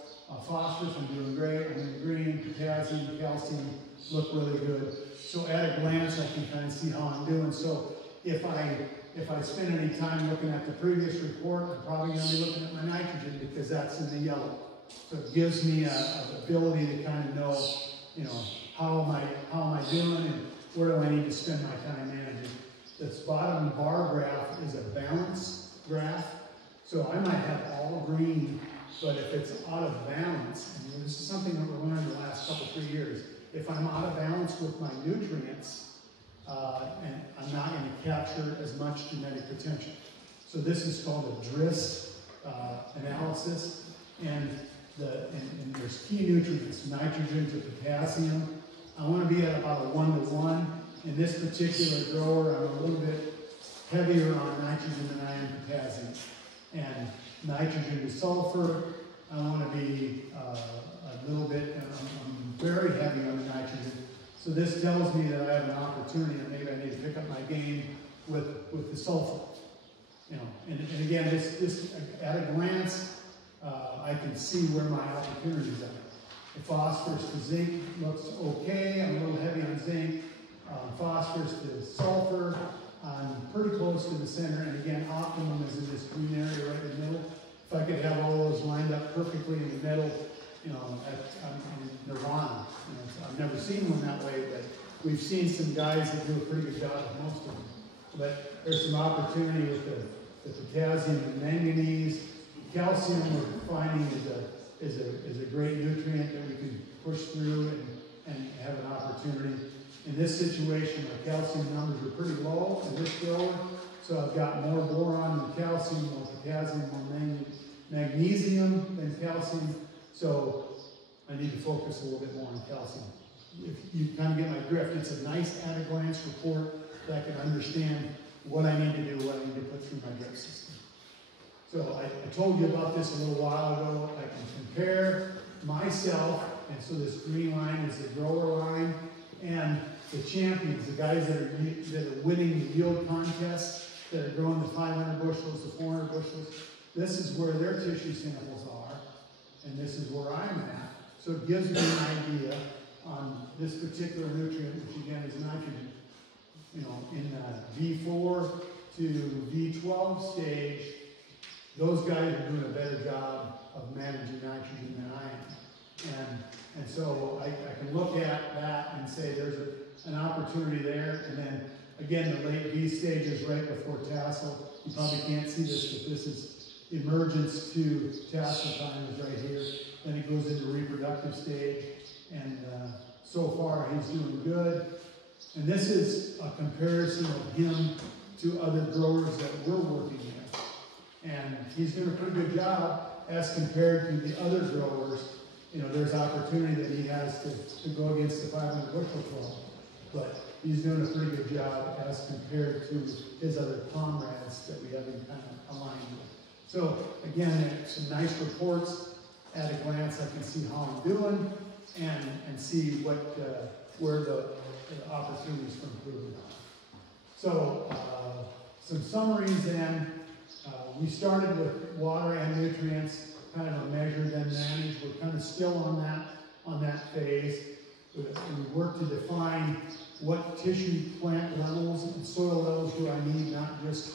Phosphorus, I'm doing great. I'm in the green. Potassium, calcium look really good. So at a glance, I can kind of see how I'm doing. So if I spend any time looking at the previous report, I'm probably going to be looking at my nitrogen because that's in the yellow. So it gives me an ability to kind of know, how am I doing and where do I need to spend my time managing. This bottom bar graph is a balance graph. So I might have all green, but if it's out of balance, and this is something that we're learning the last couple, 3 years, if I'm out of balance with my nutrients, and I'm not going to capture as much genetic potential. So this is called a DRIS analysis, and there's key nutrients, nitrogen to potassium. I want to be at about a 1-to-1. In this particular grower, I'm a little bit heavier on nitrogen than I am potassium. And nitrogen to sulfur, I want to be a little bit, I'm very heavy on the nitrogen. So this tells me that I have an opportunity that maybe I need to pick up my game with the sulfur. And again, this at a glance, I can see where my opportunities are. The phosphorus to zinc looks okay. I'm a little heavy on zinc. Phosphorus to sulfur, I'm pretty close to the center. And again, optimum is in this green area right in the middle. If I could have all those lined up perfectly in the middle, I'm nirvana. I've never seen one that way, but we've seen some guys that do a pretty good job with most of them. But there's some opportunity with the potassium and manganese. Calcium we're finding is a great nutrient that we can push through and have an opportunity. In this situation, my calcium numbers are pretty low in this grower, so I've got more boron than calcium, more potassium, more magnesium than calcium, so I need to focus a little bit more on calcium. If you kind of get my drift, it's a nice at-a-glance report that I can understand what I need to do, what I need to put through my drip system. So I told you about this a little while ago. I can compare myself, and so this green line is the grower line, and the champions, the guys that are winning the yield contests, that are growing the 500 bushels, the 400 bushels. This is where their tissue samples are, and this is where I'm at. So it gives me an idea on this particular nutrient, which again is nitrogen. In V4 to V12 stage, those guys are doing a better job of managing nitrogen than I am. And so I can look at that and say there's an opportunity there. And then again, the late V stage is right before tassel. You probably can't see this, but this is emergence to tassel time is right here. Then it goes into reproductive stage. And so far he's doing good. And this is a comparison of him to other growers that we're working with. And he's doing a pretty good job as compared to the other growers. There's opportunity that he has to go against the 500 bushel club. But he's doing a pretty good job as compared to his other comrades that we have him kind of aligned with. So again, some nice reports. At a glance, I can see how I'm doing and see where the opportunities for improvement are. So some summaries then. We started with water and nutrients, kind of a measure then manage. We're kind of still on that phase. We work to define what tissue plant levels and soil levels do I need, not just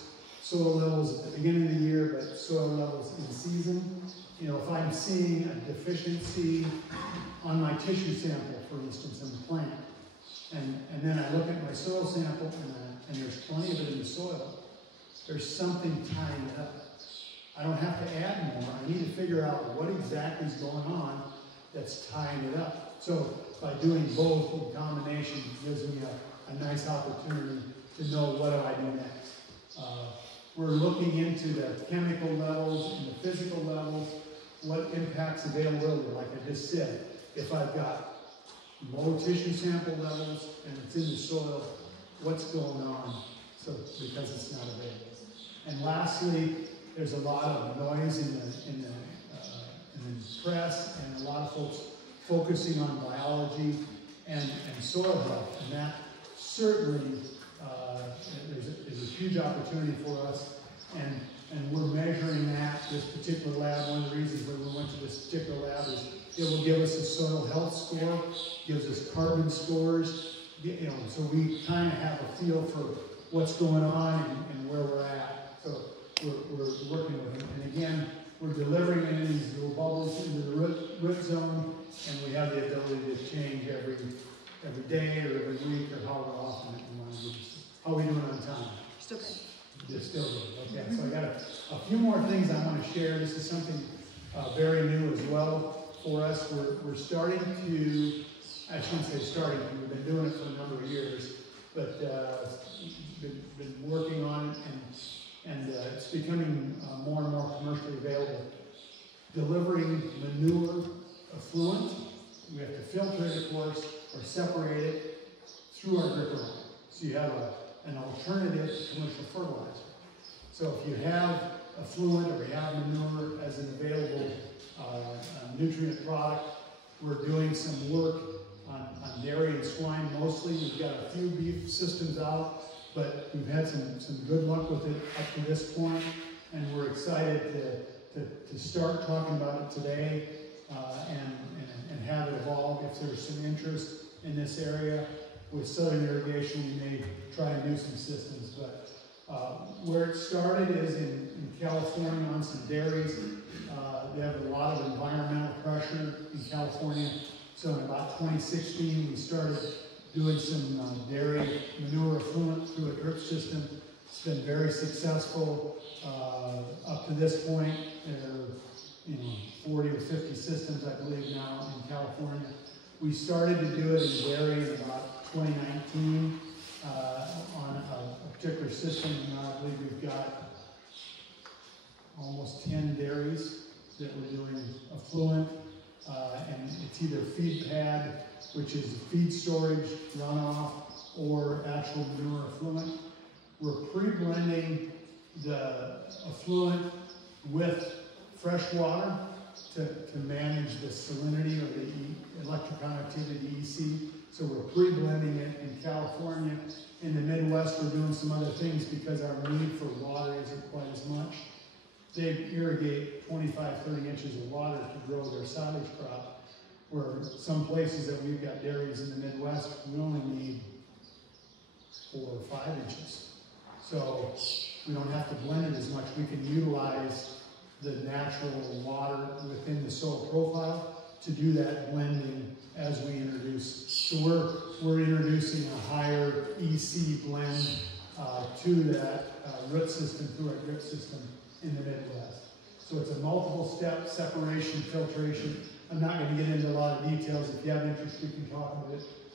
soil levels at the beginning of the year, but soil levels in season. You know, if I'm seeing a deficiency on my tissue sample, for instance, in the plant, and then I look at my soil sample and there's plenty of it in the soil, there's something tying it up. I don't have to add more. I need to figure out what exactly is going on that's tying it up. So by doing both in combination gives me a nice opportunity to know what do I do next. We're looking into the chemical levels and the physical levels, what impacts availability, like I just said. If I've got low tissue sample levels and it's in the soil, what's going on? So because it's not available. And lastly, there's a lot of noise in the press, and a lot of folks focusing on biology and soil health, and that certainly is a huge opportunity for us, and we're measuring that. This particular lab, one of the reasons when we went to this particular lab is it will give us a soil health score, gives us carbon scores, you know, so we kind of have a feel for what's going on and where we're at. So we're working with them, and again, we're delivering it in these little bubbles into the root zone, and we have the ability to change every day or every week or however often we want to do this. How are we doing on time? Still good. Just still good. Okay, so I got a few more things I want to share. This is something very new as well for us. We're starting to, I shouldn't say starting, we've been doing it for a number of years, but been working on it, and it's becoming more and more commercially available. Delivering manure effluent, we have to filter it, of course, or separate it through our dripper line. So you have an alternative to commercial fertilizer. So if you have effluent or you have manure as an available nutrient product, we're doing some work on dairy and swine mostly. We've got a few beef systems out, but we've had some good luck with it up to this point, and we're excited to start talking about it today and have it evolve. If there's some interest in this area, with southern irrigation, we may try and do some systems, but where it started is in California on some dairies. They have a lot of environmental pressure in California, so in about 2016 we started doing some dairy manure effluent through a drip system. It's been very successful up to this point. There are 40 or 50 systems, I believe, now in California. We started to do it in dairy in about 2019 on a particular system. Now I believe we've got almost 10 dairies that we're doing effluent, and it's either feed pad, which is feed storage runoff, or actual manure effluent. We're pre-blending the effluent with fresh water to manage the salinity or the electric conductivity EC. So we're pre-blending it in California. In the Midwest, we're doing some other things because our need for water isn't quite as much. They irrigate 25, 30 inches of water to grow their silage crop, where some places that we've got dairies in the Midwest, we only need 4 or 5 inches. So we don't have to blend it as much. We can utilize the natural water within the soil profile to do that blending as we introduce. So we're introducing a higher EC blend to that root system through our drip system in the Midwest. So it's a multiple step separation, filtration. I'm not going to get into a lot of details. If you have interest, we can talk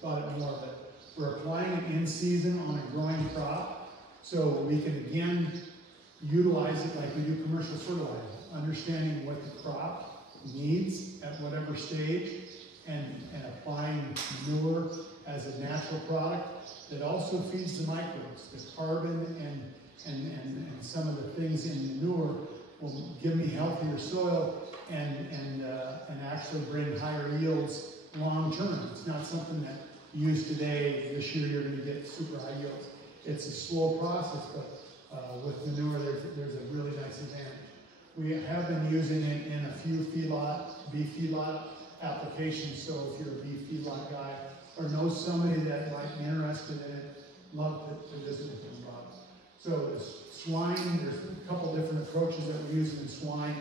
about it more. But we're applying it in season on a growing crop, so we can again utilize it like we do commercial fertilizer, understanding what the crop needs at whatever stage, and applying manure as a natural product that also feeds the microbes. The carbon and some of the things in manure will give me healthier soil and actually bring higher yields long term. It's not something that you use today. This year you're going to get super high yields. It's a slow process, but with manure there's a really nice advantage. We have been using it in a few beef feedlot applications, so if you're a beef feedlot guy or know somebody that might be interested in it, love to visit with them, Bob. So the swine, there's a couple different approaches that we use in swine.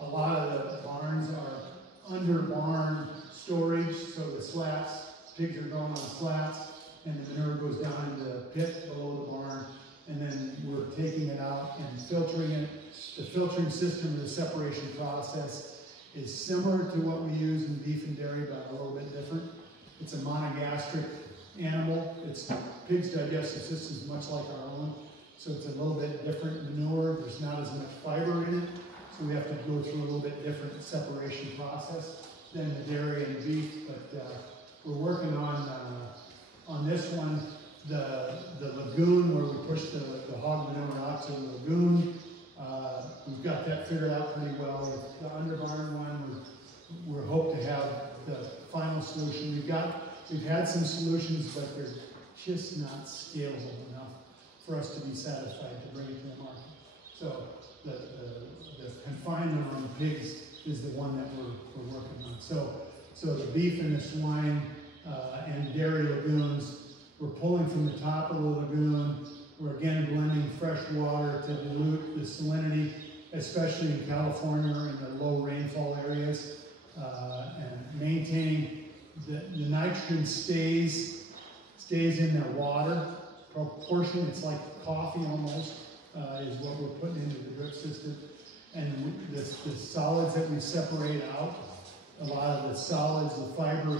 A lot of the barns are under barn storage, so the slats, pigs are going on slats, and the manure goes down in the pit below the barn, and then we're taking it out and filtering it. The filtering system and the separation process is similar to what we use in beef and dairy, but a little bit different. It's a monogastric animal. Its pig's digestive system is much like our own, so it's a little bit different manure. There's not as much fiber in it, so we have to go through a little bit different separation process than the dairy and beef. But we're working on this one, the lagoon where we push the hog manure out to the lagoon. We've got that figured out pretty well. The underbarn one, we hope to have the final solution. We've had some solutions, but they're just not scalable enough for us to be satisfied to bring it to the market. So the confinement on the pigs is the one that we're working on. So the beef and the swine and dairy lagoons, we're pulling from the top of the lagoon. We're again blending fresh water to dilute the salinity, especially in California in the low rainfall areas, and maintaining the nitrogen stays in the water proportion. It's like coffee almost, is what we're putting into the drip system. And the solids that we separate out, a lot of the solids, the fiber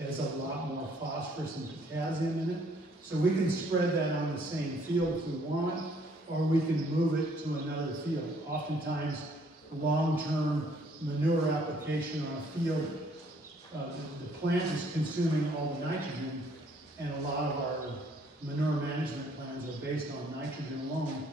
has a lot more phosphorus and potassium in it. So we can spread that on the same field if we want it, or we can move it to another field. Oftentimes, long-term manure application on a field, the plant is consuming all the nitrogen, and a lot of our manure management plans are based on nitrogen alone.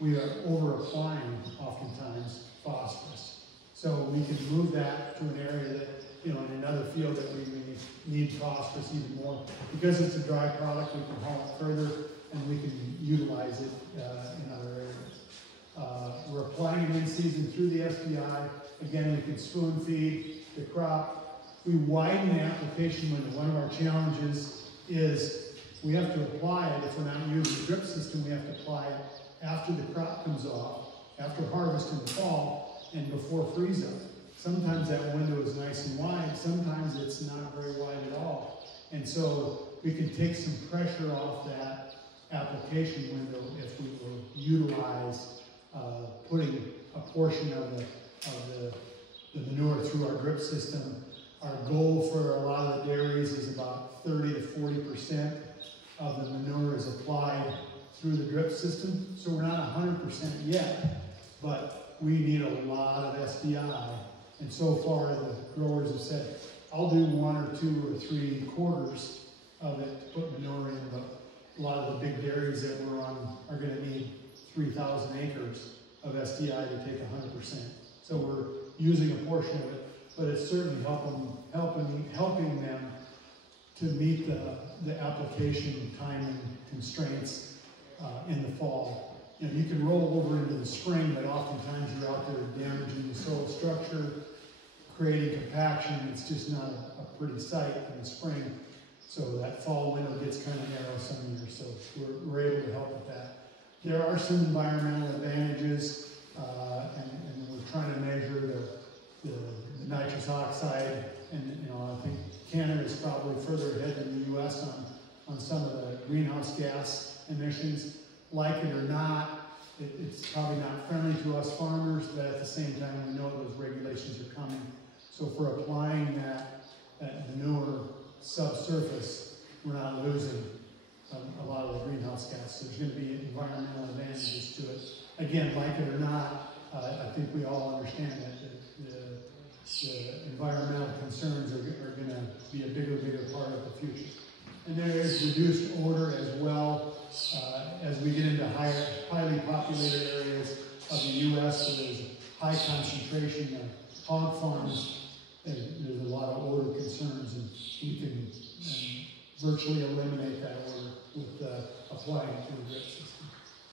We are over-applying, oftentimes, phosphorus. So we can move that to an area that, in another field that we may need phosphorus even more. Because it's a dry product, we can haul it further, and we can utilize it in other areas. We're applying it in season through the SDI. Again, we can spoon feed the crop. We widen the application window. One of our challenges is we have to apply it. If we're not using the drip system, we have to apply it after the crop comes off, after harvest in the fall, and before freeze-up. Sometimes that window is nice and wide, sometimes it's not very wide at all. And so we can take some pressure off that application window if we will utilize putting a portion of the manure through our drip system. Our goal for a lot of the dairies is about 30 to 40% of the manure is applied through the drip system. So we're not 100% yet, but we need a lot of SDI. And so far, the growers have said, I'll do 1 or 2 or 3 quarters of it to put manure in, but a lot of the big dairies that we're on are going to need 3,000 acres of SDI to take 100%. So we're using a portion of it, but it's certainly helping them to meet the application time and constraints in the fall. You can roll over into the spring, but oftentimes you're out there damaging the soil structure, creating compaction. It's just not a pretty sight in the spring. So that fall window gets kind of narrow some years. So we're able to help with that. There are some environmental advantages, and we're trying to measure the nitrous oxide. And I think Canada is probably further ahead than the U.S. on some of the greenhouse gas emissions. Like it or not, it's probably not friendly to us farmers, but at the same time, we know those regulations are coming. So if we're applying that manure subsurface, we're not losing a lot of the greenhouse gas. So there's going to be environmental advantages to it. Again, like it or not, I think we all understand that the environmental concerns are going to be a bigger part of the future. And there is reduced odor as well. As we get into highly populated areas of the U.S., where there's high concentration of hog farms, there's a lot of odor concerns, and we can virtually eliminate that odor with applying it to the drip system.